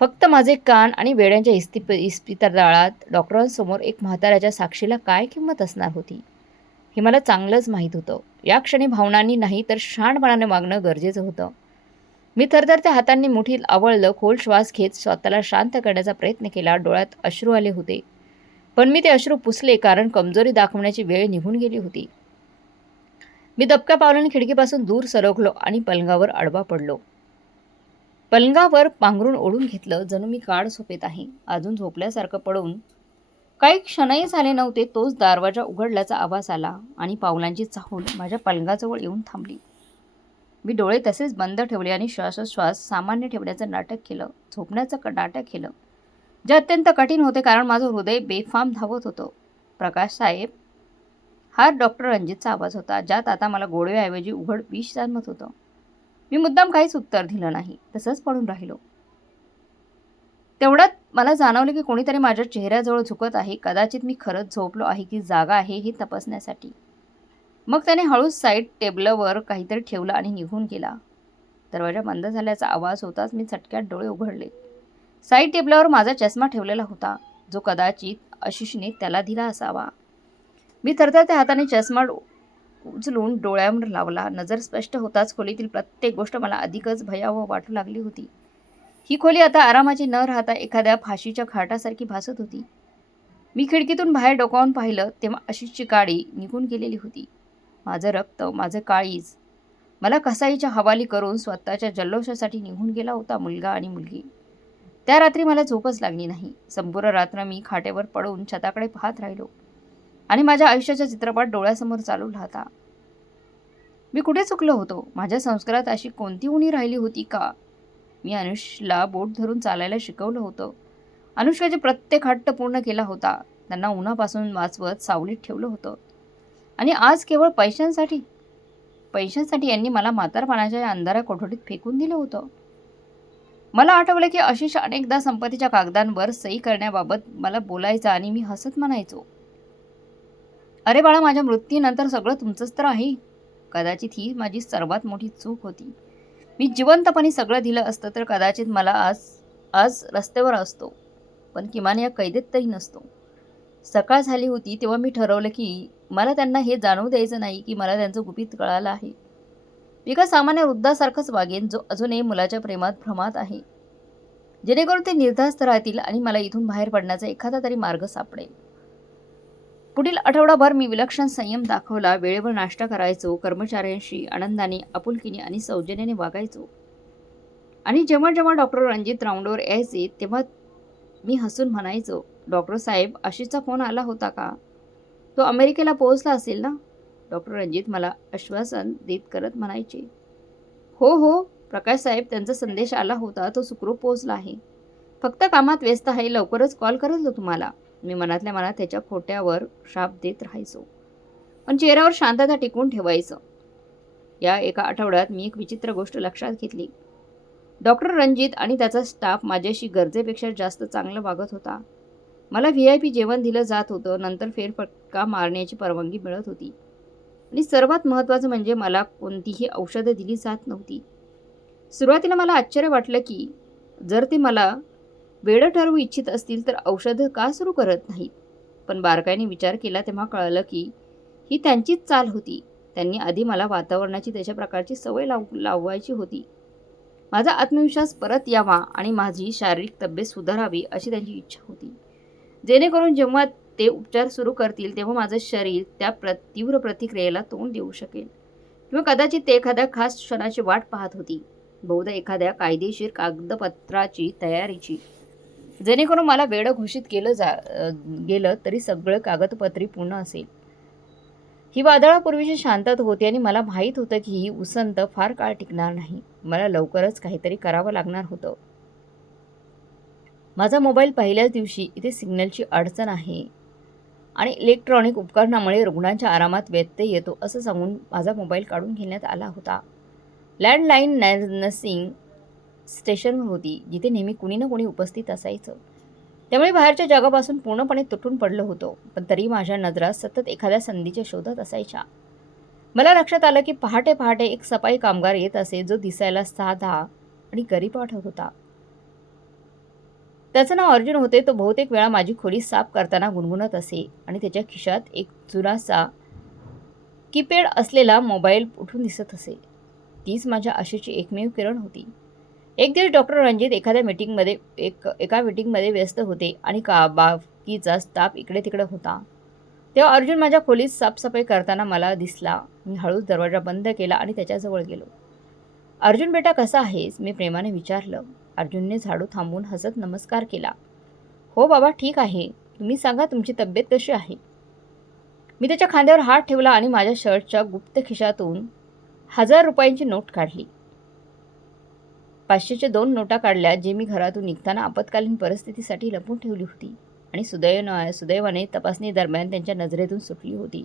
फक्त माझे कान आणि वेड्यांच्या इस्पितळात डॉक्टरांसमोर एक म्हाताऱ्याच्या साक्षीला काय किंमत असणार होती, हे मला चांगलंच माहीत होतं. या क्षणी भावनांनी नाही तर शहाणपणाने वागणं गरजेचं होतं. मी थरथरत्या हातांनी मुठीत आवळलं. खोल श्वास घेत स्वतःला शांत करण्याचा प्रयत्न केला. डोळ्यात अश्रू आले होते, पण मी ते अश्रू पुसले, कारण कमजोरी दाखवण्याची वेळ निघून गेली होती. मी दबक्या पावलांनी खिडकीपासून दूर सरकलो आणि पलंगावर आडवा पडलो. पलंगावर पांघरून ओढून घेतलं, जणू मी गाढ झोपेत आहे. अजून झोपल्यासारखं पडून काही क्षणही झाले नव्हते, तोच दरवाजा उघडल्याचा आवाज आला आणि पावलांची चाहूल माझ्या पलंगाजवळ येऊन थांबली. मी डोळे तसेच बंद ठेवले आणि श्वासोश्वास सामान्य ठेवण्याचं नाटक केलं, झोपण्याचं नाटक केलं, जे अत्यंत कठीण होते कारण माझं हृदय बेफाम धावत होतं. प्रकाश साहेब, हा डॉक्टर रणजितचा आवाज होता, ज्यात आता मला गोडव्याऐवजी उघड विष जाणवत होतं. मी मुद्दाम काहीच उत्तर दिलं नाही, तसंच पडून राहिलो. तेवढ्यात मला जाणवलं की कोणीतरी माझ्या चेहऱ्याजवळ झुकत आहे. कदाचित मी खरंच झोपलो आहे की जागा आहे हे तपासण्यासाठी. मग त्याने हळूच साईड टेबलवर काहीतरी ठेवलं आणि निघून गेला. दरवाजा बंद झाल्याचा आवाज होताच मी चटक्यात डोळे उघडले. साईड टेबलवर माझा चष्मा ठेवलेला होता, जो कदाचित आशिषने त्याला दिला असावा. मी थरथरत्या हाताने चष्मा उचलून डोळ्यावर लावला. नजर स्पष्ट होताच खोलीतील प्रत्येक गोष्ट मला अधिकच भयावह वाटू लागली होती. ही खोली आता आरामाची न राहता एखाद्या फाशीच्या खाटासारखी भासत होती. मी खिडकीतून बाहेर डोकावून पाहिलं तेव्हा आशिषची गाडी निघून गेलेली होती. माझं रक्त, माझं काळीज मला कसाईच्या हवाली करून स्वतःच्या जल्लोषासाठी निघून गेला होता. मुलगा आणि मुलगी. त्या रात्री मला झोपच लागली नाही. संपूर्ण रात्र मी खाटेवर पडून छताकडे पाहत राहिलो आणि माझ्या आयुष्याचा चित्रपट डोळ्यासमोर चालू राहता. मी कुठे चुकलो होतो? माझ्या संस्कारात अशी कोणती उणी राहिली होती का? मी अनुषला बोट धरून चालायला शिकवलं होतं. अनुष्काचे प्रत्येक हट्ट पूर्ण केला होता. त्यांना उन्हापासून वाचवत सावलीत ठेवलं होतं. आणि आज केवळ पैशांसाठी पैशांसाठी यांनी मला म्हातारपणाच्या या अंधाऱ्या कोठडीत फेकून दिलं होतं. मला आठवलं की आशिष अनेकदा संपत्तीच्या कागदांवर सही करण्याबाबत मला बोलायचा आणि मी हसत म्हणायचो, अरे बाळा, माझ्या मृत्यूनंतर सगळं तुमचंच तर आहे. कदाचित ही माझी सर्वात मोठी चूक होती. मी जिवंतपणे सगळं दिलं असतं तर कदाचित मला आज आज रस्त्यावर असतो, पण किमान या कैदेत तरी नसतो. सकाळ झाली होती तेव्हा मी ठरवलं की मला त्यांना हे जाणवू द्यायचं नाही की मला त्यांचं गुपित कळालं आहे. मी एका सामान्य वृद्धासारखंच वागेन जो अजूनही मुलाच्या प्रेमात भ्रमात आहे, जेणेकरून ते निर्धास्त राहतील आणि मला इथून बाहेर पडण्याचा एखादा तरी मार्ग सापडेल. पुढील आठवडाभर मी विलक्षण संयम दाखवला. वेळेवर नाश्ता करायचो, कर्मचाऱ्यांशी आनंदाने, आपुलकीने आणि सौजन्याने वागायचो. आणि जेव्हा जेव्हा डॉक्टर रणजित राऊंडवर यायचे तेव्हा मी हसून म्हणायचो, डॉक्टर साहेब, आशिषचा फोन आला होता का? तो अमेरिकेला पोहोचला असेल ना? डॉक्टर रणजित मला आश्वासन देत करत म्हणायचे, हो हो प्रकाश साहेब, त्यांचा संदेश आला होता. तो सुखरूप पोहोचला आहे. फक्त कामात व्यस्त आहे. लवकरच कॉल करेल तो तुम्हाला. मी मनातल्या मनात त्याच्या खोट्यावर शाप देत राहायचो, पण चेहऱ्यावर शांतता टिकवून ठेवायचं. या एका आठवड्यात मी एक विचित्र गोष्ट लक्षात घेतली. डॉक्टर रणजित आणि त्याचा स्टाफ माझ्याशी गरजेपेक्षा जास्त चांगलं वागत होता. मला VIP जेवण दिलं जात होतं. नंतर फेरफटका मारण्याची परवानगी मिळत होती. आणि सर्वात महत्त्वाचं म्हणजे मला कोणतीही औषधं दिली जात नव्हती. सुरुवातीला मला आश्चर्य वाटलं की जर ते मला वेडं ठरवू इच्छित असतील तर औषधं का सुरू करत नाहीत. पण बारकाईने विचार केला तेव्हा कळलं की ही त्यांचीच चाल होती. त्यांनी आधी मला वातावरणाची त्याच्या प्रकारची सवय लावायची होती. माझा आत्मविश्वास परत यावा आणि माझी शारीरिक तब्येत सुधारावी अशी त्यांची इच्छा होती, जेणेकरून जेव्हा ते उपचार सुरू करतील तेव्हा माझं शरीर त्या तीव्र प्रतिक्रियेला तोंड देऊ शकेल. किंवा कदाचित ते एखाद्या खास क्षणाची वाट पाहत होती, बहुधा एखाद्या कायदेशीर कागदपत्राची तयारीची, जेणेकरून मला वेडं घोषित गेलं तरी सगळं कागदपत्री पूर्ण असेल. ही वादळापूर्वीची शांतता होती आणि मला माहीत होतं की ही उसंत फार काळ टिकणार नाही. मला लवकरच काहीतरी करावं लागणार होतं. माझा मोबाईल पहिल्याच दिवशी इथे सिग्नलची अडचण आहे आणि इलेक्ट्रॉनिक उपकरणामुळे रुग्णांच्या आरामात व्यत्यय येतो असं सांगून माझा मोबाईल काढून घेण्यात आला होता. लँडलाईन नर्सिंग स्टेशनवर होती, जिथे नेहमी कुणी ना कुणी उपस्थित असायचं. त्यामुळे बाहेरच्या जगापासून पूर्णपणे तुटून पडलो होतो, पण तरी माझ्या नजरा सतत एखाद्या संधीच्या शोधात असायच्या. मला लक्षात आलं की पहाटे पहाटे एक सफाई कामगार येत असे, जो दिसायला साधा आणि गरीब वाटत होता. त्याचं नाव अर्जुन होते. तो बहुतेक वेळा माझी खोली साफ करताना गुणगुणत असे आणि त्याच्या खिशात एक जुनासा कीपॅड असलेला मोबाईल उठून दिसत असे. तीच माझ्या आशेची एकमेव किरण होती. एक दिवस डॉक्टर रणजित एका मीटिंगमध्ये व्यस्त होते आणि बाकीचा स्टाफ इकडे तिकडे होता. तेव्हा अर्जुन माझ्या खोलीत साफसफाई करताना मला दिसला. मी हळूच दरवाजा बंद केला आणि त्याच्याजवळ गेलो. अर्जुन बेटा, कसा आहेस? मी प्रेमाने विचारलं. अर्जुनने झाडू थांबवून हसत नमस्कार केला. हो बाबा, ठीक आहे. तुम्ही सांगा, तुमची तब्येत कशी आहे? मी त्याच्या खांद्यावर हात ठेवला आणि माझ्या शर्टच्या गुप्त खिशातून 1000 रुपयांची नोट काढली. 500च्या 2 नोटा काढल्या, जे मी घरातून निघताना आपत्कालीन परिस्थितीसाठी लपून ठेवली होती आणि सुदैवाने तपासणी दरम्यान त्यांच्या नजरेतून सुटली होती.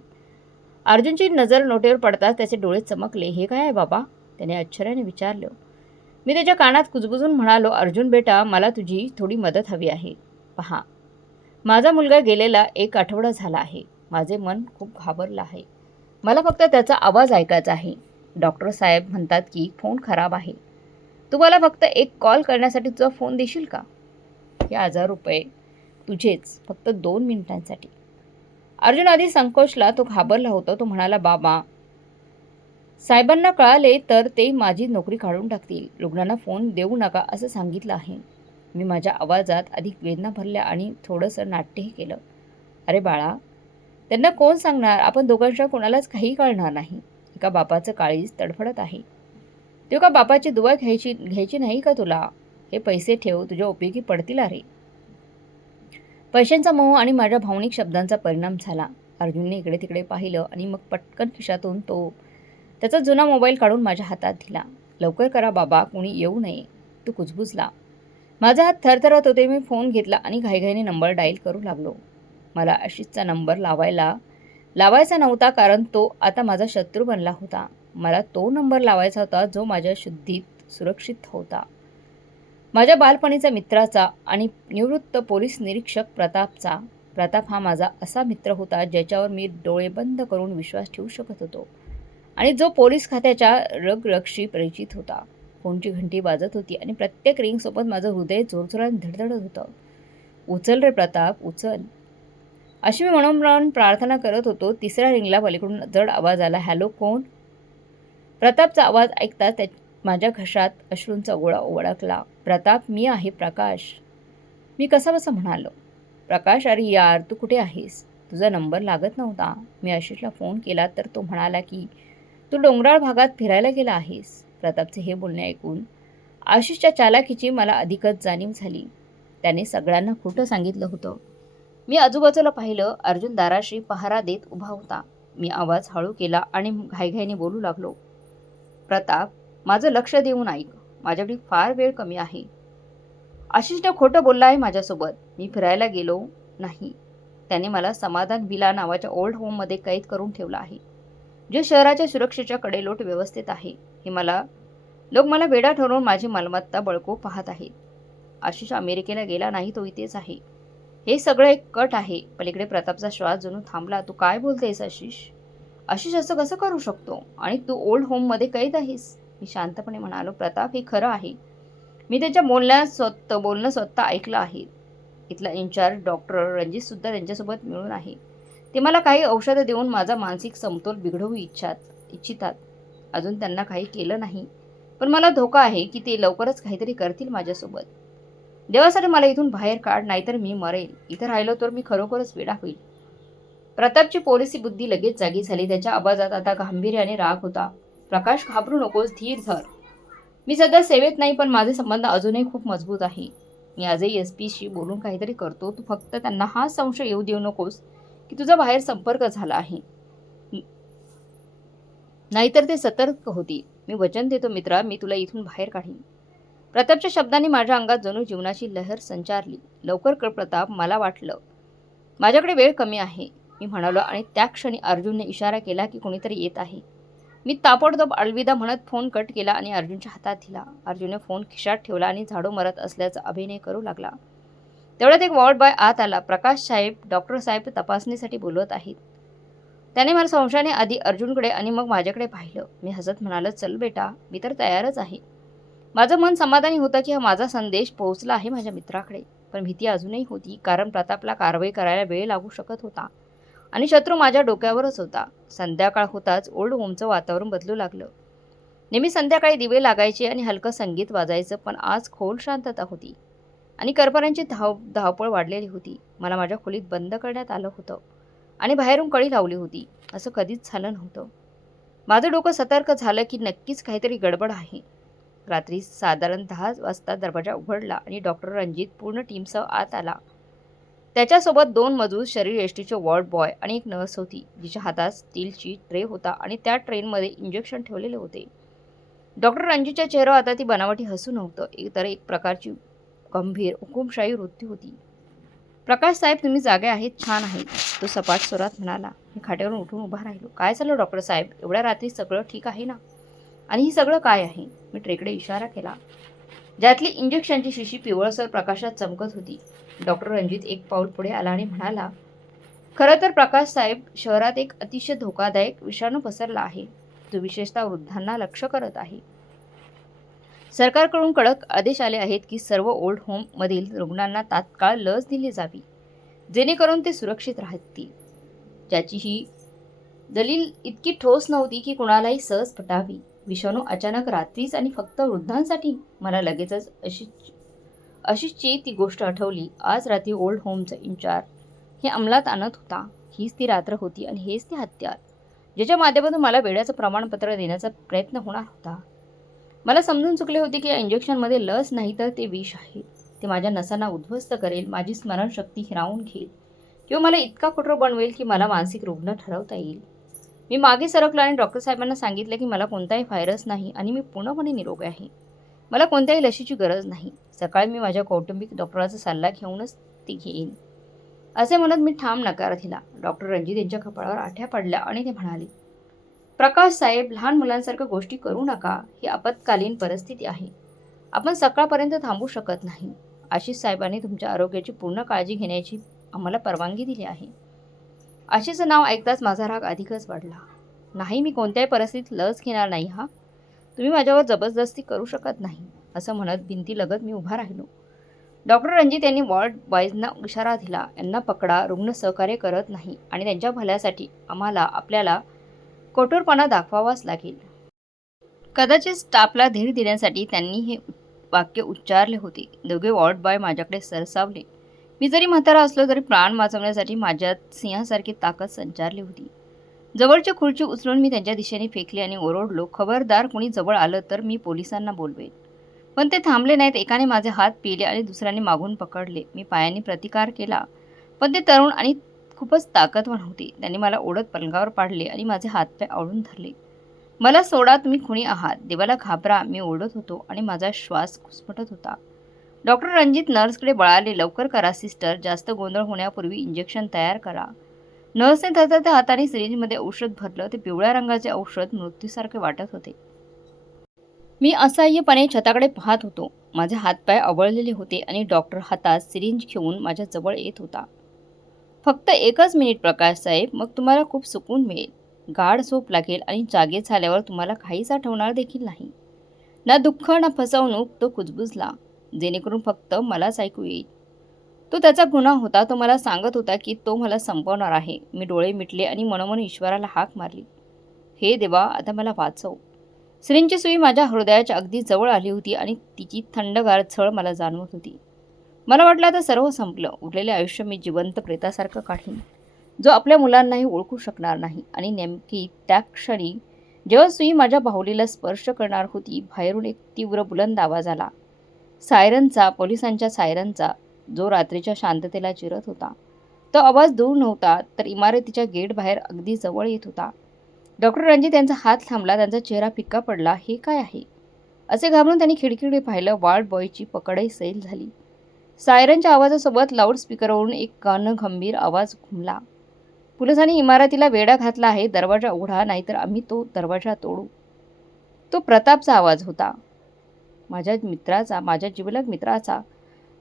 अर्जुनची नजर नोटेवर पडताच त्याचे डोळे चमकले. हे काय आहे बाबा? त्याने आश्चर्याने विचारलं. मी त्याच्या कानात कुजबुजून म्हणालो, अर्जुन बेटा, मला तुझी थोडी मदत हवी आहे. पहा, माझा मुलगा गेलेला 1 आठवडा झाला आहे. माझे मन खूप घाबरलं आहे. मला फक्त त्याचा आवाज ऐकायचा आहे. डॉक्टर साहेब म्हणतात की फोन खराब आहे. तू मला फक्त एक कॉल करण्यासाठी तुझा फोन देशील का? हे 1000 रुपये तुझेच, फक्त 2 मिनिटांसाठी. अर्जुन आधी संकोचला. तो घाबरला होता. तो म्हणाला, बाबा, साहेबांना कळाले तर ते माझी नोकरी काढून टाकतील. रुग्णांना फोन देऊ नका असं सांगितलं आहे. मी माझ्या आवाजात अधिक वेदना भरल्या आणि थोडंसं नाट्यही केलं. अरे बाळा, त्यांना कोण सांगणार? आपण दोघांच्या कोणालाच काही कळणार नाही. एका बापाचं काळीज तडफडत आहे. तो का बापाची दुवा घ्यायची नाही का तुला? हे पैसे ठेव, तुझ्या उपयोगी पडतील. अरे, पैशांचा मोह आणि माझ्या भावनिक शब्दांचा परिणाम झाला. अर्जुनने इकडे तिकडे पाहिलं आणि मग पटकन खिशातून त्याचा जुना मोबाईल काढून माझ्या हातात दिला. लवकर करा बाबा, कोणी येऊ नये. तो कुजबुजला. माझा हात थरथरत होते. मी फोन घेतला आणि घाईघाईने नंबर डायल करू लागलो. मला आशिषचा नंबर लावायला लावायचा नव्हता, कारण तो आता माझा शत्रू बनला होता. मला तो नंबर लावायचा होता जो माझ्या शुद्धीत सुरक्षित होता. माझ्या बालपणीचा मित्राचा आणि निवृत्त पोलीस निरीक्षक प्रतापचा. प्रताप हा माझा असा मित्र होता ज्याच्यावर मी डोळे बंद करून विश्वास ठेवू शकत होतो आणि जो पोलीस खात्याच्या रगरगशी परिचित होता. फोनची घंटी वाजत होती आणि प्रत्येक रिंगसोबत माझं हृदय जोरजोरात धडधडत होतं. उचल रे प्रताप, उचल, अशी मी म्हणून प्रार्थना करत होतो. तिसऱ्या रिंगला पलीकडून जड आवाज आला. हॅलो, कोण? प्रतापचा आवाज ऐकताच माझ्या घशात अश्रूंचा गोळा ओळखला. प्रताप, मी आहे प्रकाश. मी कसाबसा म्हणालो. प्रकाश, अरे यार, तू कुठे आहेस? तुझा नंबर लागत नव्हता. मी आशिषला फोन केला तर तो म्हणाला की तू डोंगराळ भागात फिरायला गेला आहेस. प्रतापचे हे बोलणे ऐकून आशिषच्या चालाकीची मला अधिकच जाणीव झाली. त्याने सगळ्यांना खोटं सांगितलं होतं. मी आजूबाजूला पाहिलं. अर्जुन दाराशी पहारा देत उभा होता. मी आवाज हळू केला आणि घाईघाईने बोलू लागलो. प्रताप, माझं लक्ष देऊन ऐक. माझ्याकडे फार वेळ कमी आहे. आशिषने खोटं बोलला आहे माझ्यासोबत. मी फिरायला गेलो नाही. त्याने मला समाधान विला नावाच्या ओल्ड होममध्ये कैद करून ठेवलं आहे, जे शहराच्या सुरक्षेच्या कडेलोट व्यवस्थित आहे. लोक मला वेडा ठरवून माझी मालमत्ता बळकावू पाहत आहेत. आशिष अमेरिकेला गेला नाही, तो इथेच आहे. हे सगळं एक कट आहे. पलीकडे प्रतापचा श्वास जणू थांबला. तू काय बोलतेस आशिष? आशिष असं कसं करू शकतो? आणि तू ओल्ड होममध्ये कैद आहेस? मी शांतपणे म्हणालो. प्रताप, हे खरं आहे. मी त्याच्या बोलणं स्वतः ऐकलं आहे. इथला इन्चार्ज डॉक्टर रणजितसुद्धा त्यांच्यासोबत मिळून आहे. ते मला काही औषधं देऊन माझा मानसिक समतोल बिघडवू इच्छितात. अजून त्यांना काही केलं नाही, पण मला धोका आहे की ते लवकरच काहीतरी करतील माझ्यासोबत. देवासाठी मला इथून बाहेर काढ, नाहीतर मी मरेल. इथं राहिलो तर मी खरोखरच वेडा होईल. प्रतापची पोलिसी बुद्धी लगेच जागी झाली. त्याच्या आवाजात आता गांभीर्य आणि राग होता. प्रकाश, घाबरू नकोस, धीर धर. मी सध्या सेवेत नाही, पण माझे संबंध अजूनही खूप मजबूत आहे. मी आजही SP शी बोलून काहीतरी करतो. तू फक्त त्यांना हा संशय येऊ देऊ नकोस की तुझा बाहेर संपर्क झाला आहे, नाहीतर ते सतर्क होतील. मी वचन देतो मित्रा, मी तुला इथून बाहेर काढीन. प्रतापच्या शब्दांनी माझ्या अंगात जणू जीवनाची लहर संचारली. लवकर कर प्रताप, मला वाटलं. माझ्याकडे वेळ कमी आहे, मी म्हणालो, आणि त्या क्षणी अर्जुनने इशारा केला की कोणीतरी येत आहे. मी ताबडतोब अलविदा म्हणत फोन कट केला आणि अर्जुनच्या हातात दिला. अर्जुनने फोन खिशात ठेवला आणि झाडू मारत असल्याचा अभिनय करू लागला. तेवढ्यात एक वॉर्ड बॉय आत आला. प्रकाश साहेब, डॉक्टर साहेब तपासणीसाठी बोलवत आहेत. त्याने मला संशयाने आधी अर्जुनकडे आणि मग माझ्याकडे पाहिलं. मी हसत म्हणालो, चल बेटा, मी तर तयारच आहे. माझं मन समाधानी होतं की हा माझा संदेश पोहोचला आहे माझ्या मित्राकडे. पण भीती अजूनही होती, कारण प्रतापला कारवाई करायला वेळ लागू शकत होता आणि शत्रू माझ्या डोक्यावरच होता. संध्याकाळ होताच ओल्ड होमचं वातावरण बदलू लागलं. नेहमी संध्याकाळी दिवे लागायचे आणि हलकं संगीत वाजायचं, पण आज खोल शांतता होती आणि कर्मचाऱ्यांची धावपळ वाढलेली होती. मला माझ्या खोलीत बंद करण्यात आलं होतं आणि बाहेरून कडी लावली होती. असं कधीच झालं नव्हतं. माझं डोकं सतर्क झालं की नक्कीच काहीतरी गडबड आहे. रात्री साधारण 10 वाजता दरवाजा उघडला आणि डॉक्टर रणजित पूर्ण टीमसह आत आला. त्याच्यासोबत 2 मजूर शरीरयष्टीचे वॉर्ड बॉय आणि एक नर्स होती, जिच्या हातात स्टीलची ट्रे होता आणि त्या ट्रेनमध्ये इंजेक्शन ठेवलेले होते. डॉक्टर रणजितच्या चेहऱ्यावर आता ती बनावटी हसू नव्हतं, तर एक प्रकारची गंभीर हुकुमशाही वृत्ती होती. प्रकाश साहेब, तुम्ही जागे आहेत, छान आहेत, तो सपाट स्वरात म्हणाला. मी खाट्यावरून उठून उभा राहिलो. काय झालं डॉक्टर साहेब? एवढ्या रात्री सगळं ठीक आहे ना? आणि ही सगळं काय आहे? मी ट्रेकडे इशारा केला, ज्यातली इंजेक्शनची शिशी पिवळसर प्रकाशात चमकत होती. डॉक्टर रणजित एक पाऊल पुढे आला आणि म्हणाला, खरं तर प्रकाश साहेब, शहरात एक अतिशय धोकादायक विषाणू पसरला आहे, जो विशेषतः वृद्धांना लक्ष्य करत आहे. सरकारकडून कडक आदेश आले आहेत की सर्व ओल्ड होममधील रुग्णांना तात्काळ लस दिली जावी, जेणेकरून ते सुरक्षित राहतील. ज्याची ही दलील इतकी ठोस नव्हती की कुणालाही सहज पटावी. विषाणू अचानक रात्रीच आणि फक्त वृद्धांसाठी. मला लगेचच आशिषची ती गोष्ट आठवली. आज रात्री ओल्ड होमचं इन्चार्ज हे अंमलात आणत होता. हीच ती रात्र होती आणि हेच ते हत्यार, ज्याच्या माध्यमातून मला वेड्याचं प्रमाणपत्र देण्याचा प्रयत्न होणार होता. मला समजून चुकले होते की या इंजेक्शनमध्ये लस नाही तर ते विष आहे. ते माझ्या नसांना उद्ध्वस्त करेल, माझी स्मरणशक्ती हिरावून घेईल किंवा मला इतका कठोर बनवेल की मला मानसिक रुग्ण ठरवता येईल. मी मागे सरकलो आणि डॉक्टर साहेबांना सांगितलं की मला कोणताही व्हायरस नाही आणि मी पूर्णपणे निरोगी आहे. मला कोणत्याही लशीची गरज नाही. सकाळी मी माझ्या कौटुंबिक डॉक्टराचा सल्ला घेऊनच ती घेईन. असे म्हणत मी ठाम नकार दिला. डॉक्टर रणजित यांच्या कपाळावर आठ्या पडल्या आणि ते म्हणाले, प्रकाश साहेब, लहान मुलांसारख्या गोष्टी करू नका. ही आपत्कालीन परिस्थिती आहे. आपण सकाळपर्यंत थांबू शकत नाही. आशिष साहेबांनी तुमच्या आरोग्याची पूर्ण काळजी घेण्याची आम्हाला परवानगी दिली आहे. आशिषचं नाव ऐकताच माझा राग अधिकच वाढला. नाही, मी कोणत्याही परिस्थितीत लस घेणार नाही. तुम्ही माझ्यावर जबरदस्ती करू शकत नाही. असं म्हणत भिंतीलगत मी उभा राहिलो. डॉक्टर रणजित यांनी वॉर्ड बॉयजना इशारा दिला, यांना पकडा. रुग्ण सहकार्य करत नाही आणि त्यांच्या भल्यासाठी आपल्याला कठोरपणा दाखवावाच लागेल. कदाचित स्टाफला धीर देण्यासाठी त्यांनी हे वाक्य उच्चारले होते. दोघे वॉर्ड बॉय माझ्याकडे सरसावले. मी जरी म्हातारा असलो तरी प्राण वाचवण्यासाठी माझ्यात सिंहासारखी ताकद संचारली होती. जवळची खुर्ची उचलून मी त्यांच्या दिशेने फेकली आणि ओरडलो, खबरदार, कुणी जवळ आलं तर मी पोलिसांना बोलवेन. पण ते थांबले नाहीत. एकाने माझे हात पिले आणि दुसऱ्याने मागून पकडले. मी पायांनी प्रतिकार केला, पण ते तरुण आणि खूपच ताकदवान होते. त्यांनी मला ओढत पलंगावर पाडले आणि माझे हातपाय आवळून धरले. मला सोडा, तुम्ही खुनी आहात. देवाला घाबरा, मी ओरडत होतो आणि माझा श्वास घुसमटत होता. डॉक्टर रणजित नर्सकडे बळाले, लवकर करा सिस्टर, जास्त गोंधळ होण्यापूर्वी इंजेक्शन तयार करा. नर्सने थरथरत्या हाताने सिरिंजमध्ये औषध भरलं. ते पिवळ्या रंगाचे औषध मृत्यूसारखे वाटत होते. मी असहाय्यपणे छताकडे पाहत होतो. माझे हातपाय आवळलेले होते आणि डॉक्टर हातात सिरिंज घेऊन माझ्या जवळ येत होता. फक्त 1च मिनिट प्रकाश साहेब, मग तुम्हाला खूप सुकून मिळेल. गाढ झोप लागेल आणि जागे झाल्यावर तुम्हाला काहीच आठवणार देखील नाही. ना दुःख ना फसवणूक. तो कुजबुजला, जेणेकरून फक्त मलाच ऐकू येईल. तो त्याचा गुन्हा होता. तो मला सांगत होता की तो मला संपवणार आहे. मी डोळे मिटले आणि मनोमन ईश्वराला हाक मारली, हे देवा, आता मला वाचव. सिरिंजची सुई माझ्या हृदयाच्या अगदी जवळ आली होती आणि तिची थंडगार झळ मला जाणवत होती. मला वाटलं आता सर्व संपलं. उरलेले आयुष्य मी जिवंत प्रेतासारखं काढीन, जो आपल्या मुलांनाही ओळखू शकणार नाही. आणि नेमकी त्या क्षणी जेव्हा सुई माझ्या बाहुलीला स्पर्श करणार होती, बाहेरून एक तीव्र बुलंद आवाज आला. सायरनचा, पोलिसांच्या सायरनचा, जो रात्रीच्या शांततेला चिरत होता. तो आवाज दूर नव्हता, तर इमारतीच्या गेट बाहेर अगदी जवळ येत होता. डॉक्टर रणजित यांचा हात थांबला. त्यांचा चेहरा फिक्का पडला. हे काय आहे? असे घाबरून त्यांनी खिडकीकडे पाहिलं. वॉर्ड बॉयची पकडही सैल झाली. सायरनच्या आवाजासोबत लाऊडस्पीकरवरून एक गंभीर आवाज घुमला. पोलिसांनी इमारतीला वेढा घातला आहे. दरवाजा उघडा, नाहीतर आम्ही तो दरवाजा तोडू. तो प्रतापचा आवाज होता, माझ्या मित्राचा, माझ्या जिवलग मित्राचा,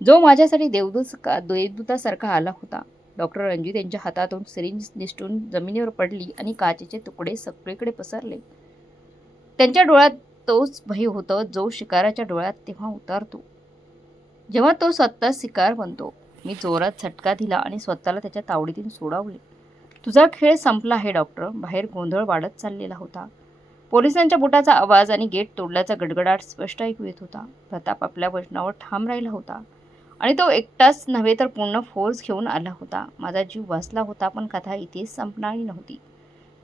जो माझ्यासाठी देवदूतासारखा आला होता. डॉक्टर रणजित यांच्या हातातून सिरिंज निसटून जमिनीवर पडली आणि काचेचे तुकडे सगळीकडे पसरले. त्यांच्या डोळ्यात तोच भय होतं जो शिकाराच्या डोळ्यात तेव्हा उतरतो, जेव्हा तो स्वतः शिकार बनतो. मी जोरात झटका दिला आणि स्वतःला त्याच्या तावडीतून सोडवले. तुझा खेळ संपला आहे डॉक्टर. बाहेर गोंधळ वाढत चाललेला होता. पोलिसांच्या बुटाचा आवाज आणि गेट तोडल्याचा गडगडाट स्पष्ट ऐकू येत होता. प्रताप आपल्या वचनावर ठाम राहिला होता आणि तो एकटाच नव्हे तर पूर्ण फोर्स घेऊन आला होता. माझा जीव वाचला होता, पण कथा इथेच संपणारी नव्हती.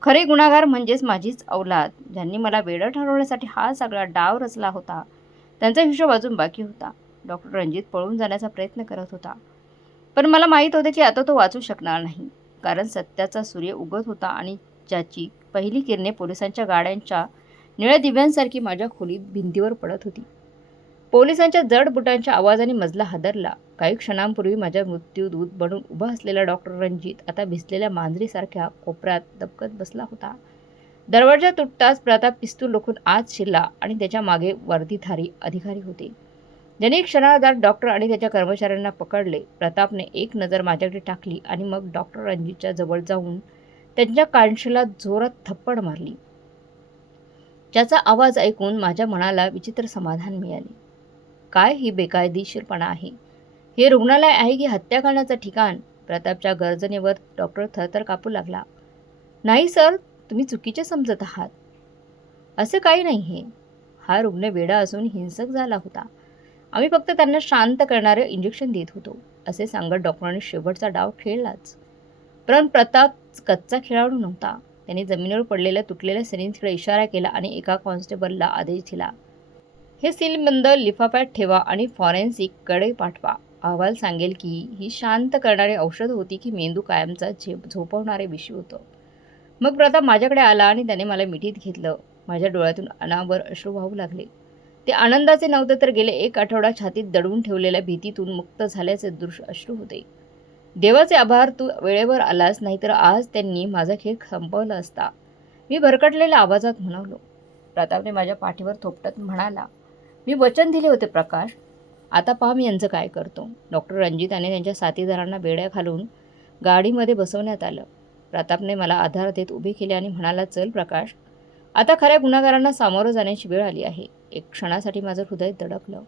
खरे गुन्हेगार म्हणजेच माझीच औलाद, ज्यांनी मला वेडं ठरवण्यासाठी हा सगळा डाव रचला होता, त्यांचा हिशोब अजून बाकी होता. डॉक्टर रणजित पळून जाण्याचा प्रयत्न करत होता, पण मला माहीत होते की आता तो वाचू शकणार नाही. कारण सत्याचा सूर्य उगत होता आणि ज्याची पहिली किरणे पोलिसांच्या गाड्यांच्या निळ्या दिव्यांसारखी माझ्या खोलीत भिंतीवर पडत होती. पोलिसांच्या जड बुटांच्या आवाजाने मजला हादरला. काही क्षणांपूर्वी माझ्या मृत्यूदूत बनून उभा असलेला डॉक्टर रणजित आता भिजलेल्या मांजरीसारख्या कोपऱ्यात दबकत बसला होता. दरवाजा तुटताच प्रताप पिस्तूल रोखून आत शिरला आणि त्याच्या मागे वर्दीधारी अधिकारी होते, ज्यांनी क्षणार्धात डॉक्टर आणि त्याच्या कर्मचाऱ्यांना पकडले. प्रतापने एक नजर माझ्याकडे टाकली आणि मग डॉक्टर रणजितच्या जवळ जाऊन त्यांच्या कानशिला जोरात थप्पड मारली, ज्याचा आवाज ऐकून माझ्या मनाला विचित्र समाधान मिळाले. काय ही बेकायदेशीरपणा आहे? हे रुग्णालय आहे की हत्या करण्याचं ठिकाण? प्रतापच्या गर्जनेवर डॉक्टर थरथर कापू लागला. नाही सर, तुम्ही चुकीचे समजत आहात. असं काही नाही आहे. हा रुग्ण वेडा असून हिंसक झाला होता. आम्ही फक्त त्यांना शांत करणारे इंजेक्शन देत होतो, असे सांगत डॉक्टरांनी शेवटचा डाव खेळलाच. पण प्रताप कच्चा खेळाडू नव्हता. त्याने जमिनीवर पडलेल्या तुटलेल्या सिरिंजकडे इशारा केला आणि एका कॉन्स्टेबलला आदेश दिला, हे सीलबंद लिफाफ्यात ठेवा आणि फॉरेन्सिककडे पाठवा. अहवाल सांगेल की ही शांत करणारी औषध होती की मेंदू कायमचा झोपवणारे विषय होतं. मग प्रताप माझ्याकडे आला आणि त्याने मला मिठीत घेतलं. माझ्या डोळ्यातून अनावर अश्रू वाहू लागले. ते आनंदाचे नव्हते, तर गेले 1 आठवडा छातीत दडवून ठेवलेल्या भीतीतून मुक्त झाल्याचे दृश्य अश्रू होते. देवाचे आभार, तू वेळेवर आलास, नाहीतर आज त्यांनी माझा खेळ संपवला असता. मी भरकटलेल्या आवाजात म्हणालो. प्रतापने माझ्या पाठीवर थोपटत म्हणाला, मी वचन दिले होते प्रकाश. आता पहा मी यांचं काय करतो. डॉक्टर रणजित आणि त्यांच्या साथीदारांना बेड्या घालून गाडीमध्ये बसवण्यात आलं. प्रतापने मला आधार देत उभे केले आणि म्हणाला, चल प्रकाश, आता खऱ्या गुन्हेगारांना सामोरं जाण्याची वेळ आली आहे. एक क्षणासाठी माझं हृदय धडकलं.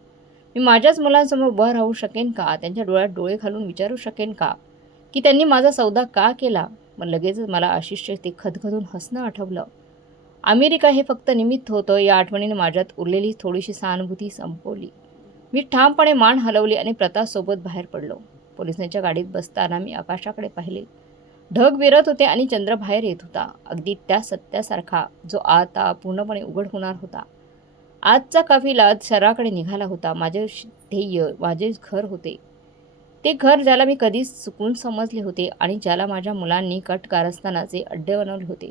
मी माझ्याच मुलांसमोर उभं राहू शकेन का? त्यांच्या डोळ्यात डोळे घालून विचारू शकेन का की त्यांनी माझा सौदा का केला? मग लगेचच मला आशिषचे ते खदखदून हसणं आठवलं. अमेरिका हे फक्त निमित्त होतं. या आठवणीने माझ्यात उरलेली थोडीशी सहानुभूती संपवली. मी ठामपणे मान हलवली आणि प्रतापसोबत बाहेर पडलो. पोलिसांच्या गाडीत बसताना मी आकाशाकडे पाहिले. ढग विरत होते आणि चंद्र बाहेर येत होता, अगदी त्या सत्यासारखा जो आता पूर्णपणे उघड होणार होता. आजचा काफिला शहराकडे निघाला होता. माझे ध्येय माझे घर होते. ते घर ज्याला मी कधीच चुकून समजले होते आणि ज्याला माझ्या मुलांनी कट कारस्थानाचे अड्डे बनवले होते.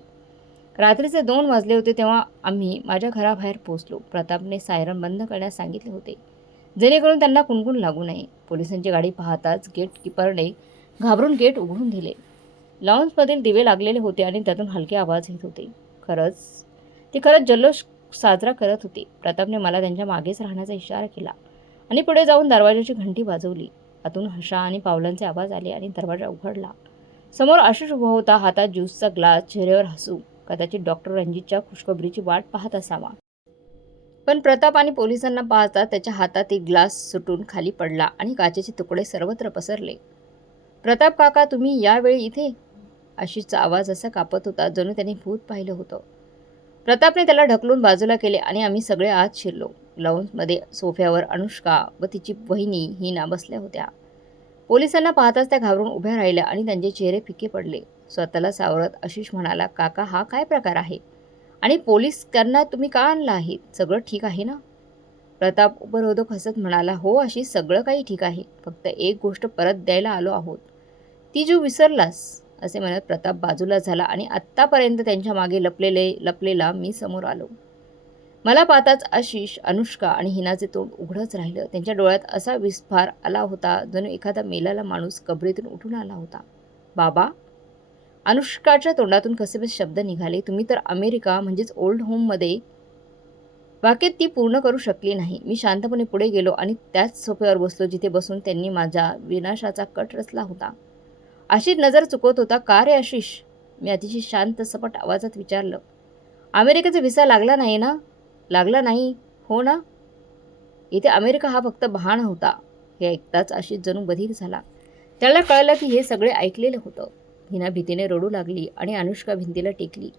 रात्रीचे 2 वाजले होते तेव्हा आम्ही माझ्या घराबाहेर पोहोचलो. प्रतापने सायरन बंद करण्यास सांगितले होते, जेणेकरून त्यांना कुणकुण लागू नये. पोलिसांची गाडी पाहताच गेटकीपरने घाबरून गेट उघडून दिले. लॉन्समधील दिवे लागलेले होते आणि त्यातून हलके आवाज येत होते. ते खरंच जल्लोष साजरा करत होते. प्रतापने मला त्यांच्या मागेच राहण्याचा इशारा केला आणि पुढे जाऊन दरवाजाची घंटी वाजवली. आतून हशा आणि पावलांचे आवाज आले आणि दरवाजा उघडला. समोर आशिष उभा होता, हातात ज्यूसचा ग्लास, चेहऱ्यावर हसू. कदाचित डॉक्टर रणजितच्या खुशखबरीची वाट पाहत असावा. पण प्रताप आणि पोलिसांना पाहता त्याच्या हातात एक ग्लास सुटून खाली पडला आणि काचेचे तुकडे सर्वत्र पसरले. प्रताप काका, तुम्ही यावेळी इथे? आशिषचा आवाज असा कापत होता जणू त्याने भूत पाहिलं होतं. प्रतापने त्याला ढकलून बाजूला केले आणि आम्ही सगळे आत शिरलो. लाऊंजमध्ये सोफ्यावर अनुष्का व तिची वहिनी हिना बसल्या होत्या. पोलिसांना पाहताच त्या घाबरून उभ्या राहिल्या आणि त्यांचे चेहरे फिके पडले. स्वतःला सावरत आशिष म्हणाला, काका, हा काय प्रकार आहे आणि पोलिसांना तुम्ही का आणला आहे? सगळं ठीक आहे ना? प्रताप उपरोधक हसत म्हणाला, हो आशिष, सगळं काही ठीक आहे. फक्त एक गोष्ट परत द्यायला आलो आहोत. ती जो विसरलास. असे म्हणत प्रताप बाजूला झाला आणि आत्तापर्यंत त्यांच्या मागे लपलेला मी समोर आलो. मला पाहताच आशिष, अनुष्का आणि हिनाचे तोंड उघडच राहिलं. त्यांच्या डोळ्यात असा विस्फार आला होता जणू एखादा मेलेला माणूस कबरीतून उठून आला होता. बाबा? अनुष्काच्या तोंडातून कसेबसे शब्द निघाले. तुम्ही तर अमेरिका म्हणजेच ओल्ड होममध्ये. वाक्यात ती पूर्ण करू शकली नाही. मी शांतपणे पुढे गेलो आणि त्याच सोफ्यावर बसलो जिथे बसून त्यांनी माझ्या विनाशाचा कट रचला होता. आशिष नजर चुकवत होता. का रे आशिष? मी अतिशय शांत सपाट आवाजात विचारलं. अमेरिकेचा व्हिसा लागला नाही ना? लागला नाही, हो ना? इथे अमेरिका हा फक्त बहाणा होता. हे ऐकताच आशिष जणू बधीर झाला. त्याला कळलं की हे सगळे ऐकलेलं होतं. हिना भीतीने रडू लागली आणि अनुष्का भिंतीला टेकली.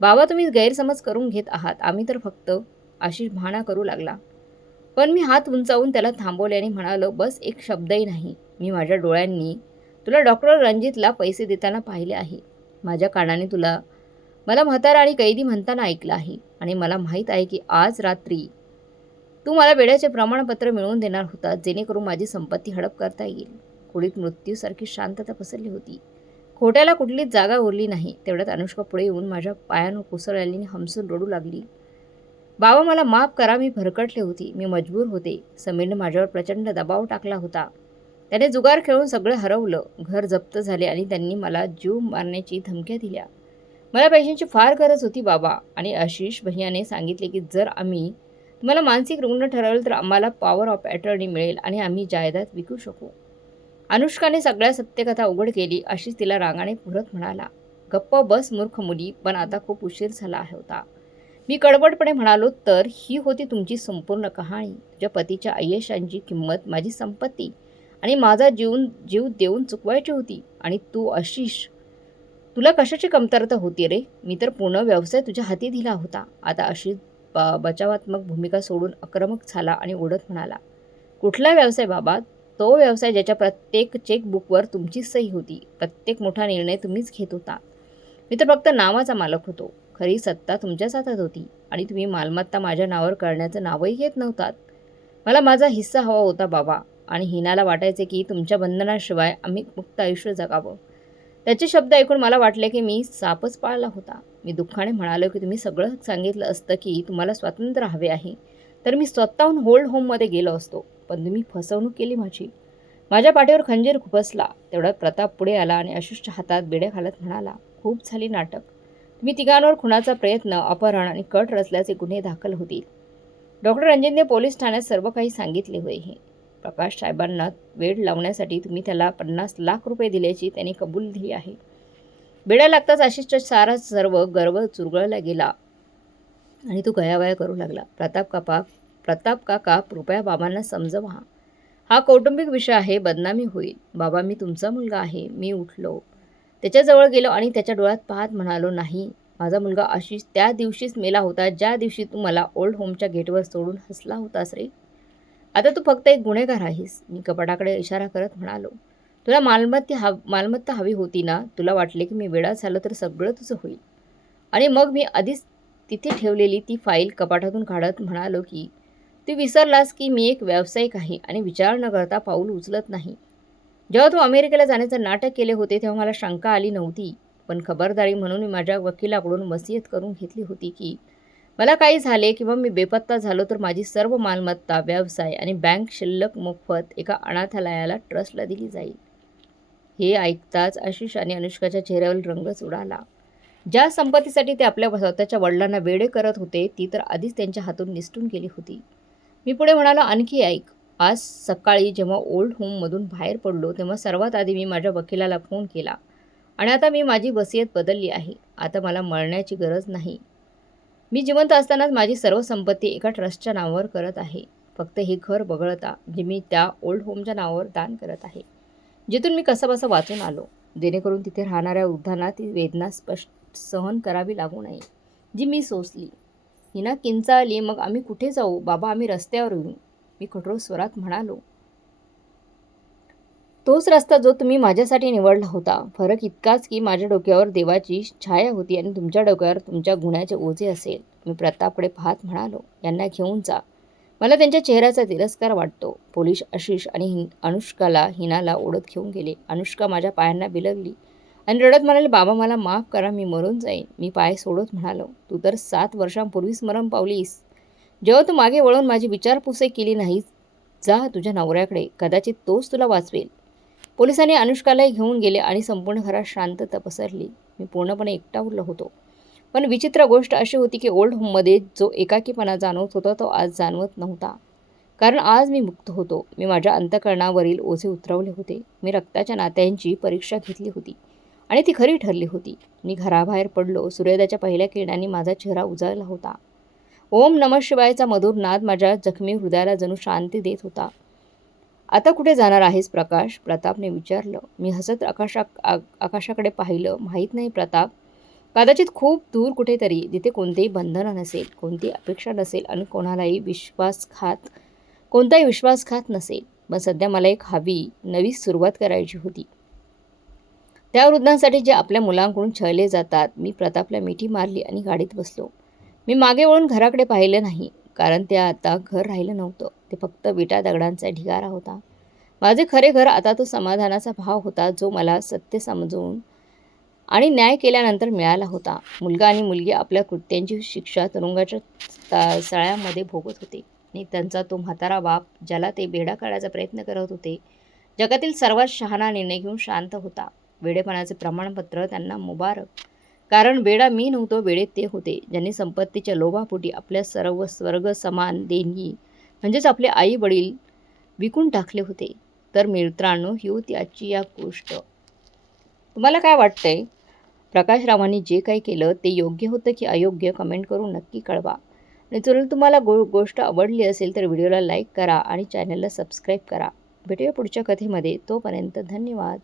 बाबा, तुम्ही गैरसमज करून घेत आहात. आम्ही तर फक्त. आशिष भाणा करू लागला. पण मी हात उंचावून त्याला थांबवले आणि म्हणालो, बस एक शब्दही नाही. मी माझ्या डोळ्यांनी तुला डॉक्टर रणजितला पैसे देताना पाहिले आहे. माझ्या कानाने मला म्हातारा आणि कैदी म्हणताना ऐकलं आहे. आणि मला माहीत आहे की आज रात्री तू मला वेड्याचे प्रमाणपत्र मिळवून देणार होता, जेणेकरून माझी संपत्ती हडप करता येईल. खोलीत मृत्यूसारखी शांतता पसरली होती. खोट्याला कुठलीच जागा उरली नाही. तेवढ्यात अनुष्का पुढे येऊन माझ्या पायांवर कोसळल्याने हमसून रडू लागली. बाबा, मला माफ करा. मी भरकटले होते. मी मजबूर होते. समीरने माझ्यावर प्रचंड दबाव टाकला होता. त्याने जुगार खेळून सगळं हरवलं. घर जप्त झाले आणि त्यांनी मला जीव मारण्याची धमक्या दिल्या. मला पैशांची फार गरज होती बाबा. आणि आशिष भैयाने सांगितले की जर आम्ही तुम्हाला मानसिक रुग्ण ठरवलं तर आम्हाला पॉवर ऑफ अटर्नी मिळेल आणि आम्ही जायदाद विकू शकू. अनुष्काने सगळ्या सत्यकथा उघड केली. आशिष तिला रागाने पुरत म्हणाला, गप्प बस मूर्ख मुली. पण आता खूप उशीर झाला होता. मी कडवटपणे म्हणालो, तर ही होती तुमची संपूर्ण कहाणी. तुझ्या पतीच्या आयुष्याची किंमत माझी संपत्ती आणि माझा जीव देऊन चुकवायची होती. आणि तू आशिष, तुला कशाची कमतरता होती रे? मी तर पूर्ण व्यवसाय तुझ्या हाती दिला होता. आता आशिष बचावात्मक भूमिका सोडून आक्रमक झाला आणि ओढत म्हणाला, कुठला व्यवसाय बाबा? तो व्यवसाय ज्याच्या प्रत्येक चेकबुकवर तुमची सही होती. प्रत्येक मोठा निर्णय तुम्हीच घेत होता. मी तर फक्त नावाचा मालक होतो. खरी सत्ता तुमच्याच हातात होती आणि तुम्ही मालमत्ता माझ्या नावावर करण्याचं नावही घेत नव्हतात. मला माझा हिस्सा हवा होता बाबा. आणि हिनाला वाटायचे की तुमच्या बंधनाशिवाय आम्ही मुक्त आयुष्य जगावं. त्याचे शब्द ऐकून मला वाटले की मी सापच पाळला होता. मी दुःखाने म्हणालो की तुम्ही सगळं सांगितलं असतं की तुम्हाला स्वातंत्र्य हवे आहे, तर मी स्वतःहून होल्ड होममध्ये गेलो असतो. पण तुम्ही फसवणूक केली माझी. माझ्या पाठीवर खंजीर खुपसला. तेवढ्यात प्रताप पुढे आला आणि आशिषच्या हातात बेड्या घालत म्हणाला, खूप झाली नाटक. तुम्ही तिघांवर खुनाचा प्रयत्न, अपहरण आणि कट रचल्याचे गुन्हे दाखल होतील. डॉक्टर रणजितने पोलीस ठाण्यात सर्व काही सांगितले होय. हे प्रकाश साहेबांना वेड लावण्यासाठी तुम्ही त्याला 50 लाख रुपये दिल्याची त्यांनी कबूल दिली आहे. बेड्या लागताच आशिषचा सारा सर्व गर्व चुरगळला गेला आणि तो गयावया करू लागला. प्रताप काका कृपया बाबांना समजवा. हा कौटुंबिक विषय आहे, बदनामी होईल. बाबा, मी तुमचा मुलगा आहे. मी उठलो, त्याच्याजवळ गेलो आणि त्याच्या डोळ्यात पाहत म्हणालो, नाही, माझा मुलगा आशिष त्या दिवशीच मेला होता ज्या दिवशी तू मला ओल्ड होमच्या गेटवर सोडून हसला होतास रे. आता तू फक्त एक गुन्हेगार आहेस. मी कपाटाकडे इशारा करत म्हणालो, तुला मालमत्ता हवी होती ना? तुला वाटले की मी वेडा झालो तर सगळं तुझं होईल. आणि मग मी आधीच तिथे ठेवलेली ती फाईल कपाटातून काढत म्हणालो की तू विसरलास की मी एक व्यावसायिक आहे आणि विचार न करता पाऊल उचलत नाही. जेव्हा तू अमेरिकेला जाण्याचं नाटक केले होते तेव्हा मला शंका आली नव्हती, पण खबरदारी म्हणून मी माझ्या वकिलाकडून वसियत करून घेतली होती की मला काही झाले किंवा मी बेपत्ता झालो तर माझी सर्व मालमत्ता, व्यवसाय आणि बँक शिल्लक मोफत एका अनाथालयाला ट्रस्टला दिली जाईल. हे ऐकताच आशिष आणि अनुष्काच्या चेहऱ्यावर रंगच उडाला. ज्या संपत्तीसाठी ते आपल्या स्वतःच्या वडिलांना वेडे करत होते ती तर आधीच त्यांच्या हातून निसटून गेली होती. मी पुढे म्हणालो, आणखी ऐक. आज सकाळी जेव्हा ओल्ड होममधून बाहेर पडलो तेव्हा सर्वात आधी मी माझ्या वकिलाला फोन केला आणि आता मी माझी वसियत बदलली आहे. आता मला मरण्याची गरज नाही. मी जिवंत असतानाच माझी सर्व संपत्ती एका ट्रस्टच्या नावावर करत आहे. फक्त हे घर वगळता जे मी त्या ओल्ड होमच्या नावावर दान करत आहे, जिथून मी कसंबसं वाचून आलो, जेणेकरून तिथे राहणाऱ्या वृद्धांना ती वेदना सहन करावी लागू नये जी मी सोसली. हिना किंचाळली, मग आम्ही कुठे जाऊ? बाबा, आम्ही रस्त्यावर येऊ. मी कठोर स्वरात म्हणालो, तोच रस्ता जो तुम्ही माझ्यासाठी निवडला होता. फरक इतकाच की माझ्या डोक्यावर देवाची छाया होती आणि तुमच्या डोक्यावर तुमच्या गुन्ह्याचे ओझे असेल. मी प्रतापकडे पाहत म्हणालो, यांना घेऊन जा. मला त्यांच्या चेहऱ्याचा तिरस्कार वाटतो. पोलीस आशिष आणि अनुष्काला हिनाला ओढत घेऊन गेले. अनुष्का माझ्या पायांना बिलगली आणि रडत म्हणाले, बाबा, मला माफ करा, मी मरून जाईन. मी पाय सोडत म्हणालो, तू तर 7 वर्षांपूर्वीच मरण पावलीस. जेव्हा तू मागे वळून माझी विचारपूसही केली नाहीस. जा तुझ्या नवऱ्याकडे, कदाचित तोच तुला वाचवेल. पोलिसांनी अनुष्कालाही घेऊन गेले आणि संपूर्ण घरात शांतता पसरली. मी पूर्णपणे एकटा उरलो होतो. पण विचित्र गोष्ट अशी होती की ओल्ड होममध्ये जो एकाकीपणा जाणवत होता तो आज जाणवत नव्हता. कारण आज मी मुक्त होतो. मी माझ्या अंतःकरणावरील ओझे उतरवले होते. मी रक्ताच्या नात्यांची परीक्षा घेतली होती आणि ती खरी ठरली होती. मी घराबाहेर पडलो. सूर्योदयाच्या पहिल्या किरणांनी माझा चेहरा उजळला होता. ओम नमः शिवायचा मधुर नाद माझ्या जखमी हृदयाला जणू शांती देत होता. आता कुठे जाणार आहेस प्रकाश? प्रतापने विचारलं. मी हसत आकाशाकडे पाहिलं. माहीत नाही प्रताप, कदाचित खूप दूर कुठेतरी, जिथे कोणतेही बंधन नसेल, कोणतीही अपेक्षा नसेल आणि कोणताही विश्वासघात नसेल. पण सध्या मला एक नवी सुरुवात करायची होती. त्या वृद्धांसाठी जे आपल्या मुलांकडून छळले जातात. मी प्रतापला मिठी मारली आणि गाडीत बसलो. मी मागे वळून घराकडे पाहिलं नाही, कारण ते आता घर राहिलं नव्हतं. ते फक्त विटा दगडांचा ढिगारा होता. माझे खरे घर आता तो समाधानाचा भाव होता जो मला सत्य समजून आणि न्याय केल्यानंतर मिळाला होता. मुलगा आणि मुलगी आपल्या कृत्यांची शिक्षा तुरुंगाच्या सळ्यामध्ये भोगत होते आणि त्यांचा तो म्हातारा बाप, ज्याला ते बेडा काढायचा प्रयत्न करत होते, जगातील सर्वात शहाणा निर्णय घेऊन शांत होता. वेडेपणाचे प्रमाणपत्र त्यांना मुबारक. कारण वेडा मी नव्हतो, वेडे ते होते, ज्यांनी संपत्तीच्या लोभापोटी आपल्या सर्व स्वर्ग समान देणगी म्हणजेच आपले आई वडील विकून टाकले होते. तर मित्रांनो, ही होती आजची या गोष्ट. तुम्हाला काय वाटतंय? प्रकाश रावांनी जे काही केलं ते योग्य होतं की अयोग्य? कमेंट करून नक्की कळवा. आणि जर तुम्हाला गोष्ट आवडली असेल तर व्हिडिओला लाईक करा आणि चॅनलला सबस्क्राईब करा. भेटूया पुढच्या कथेमध्ये. तोपर्यंत धन्यवाद.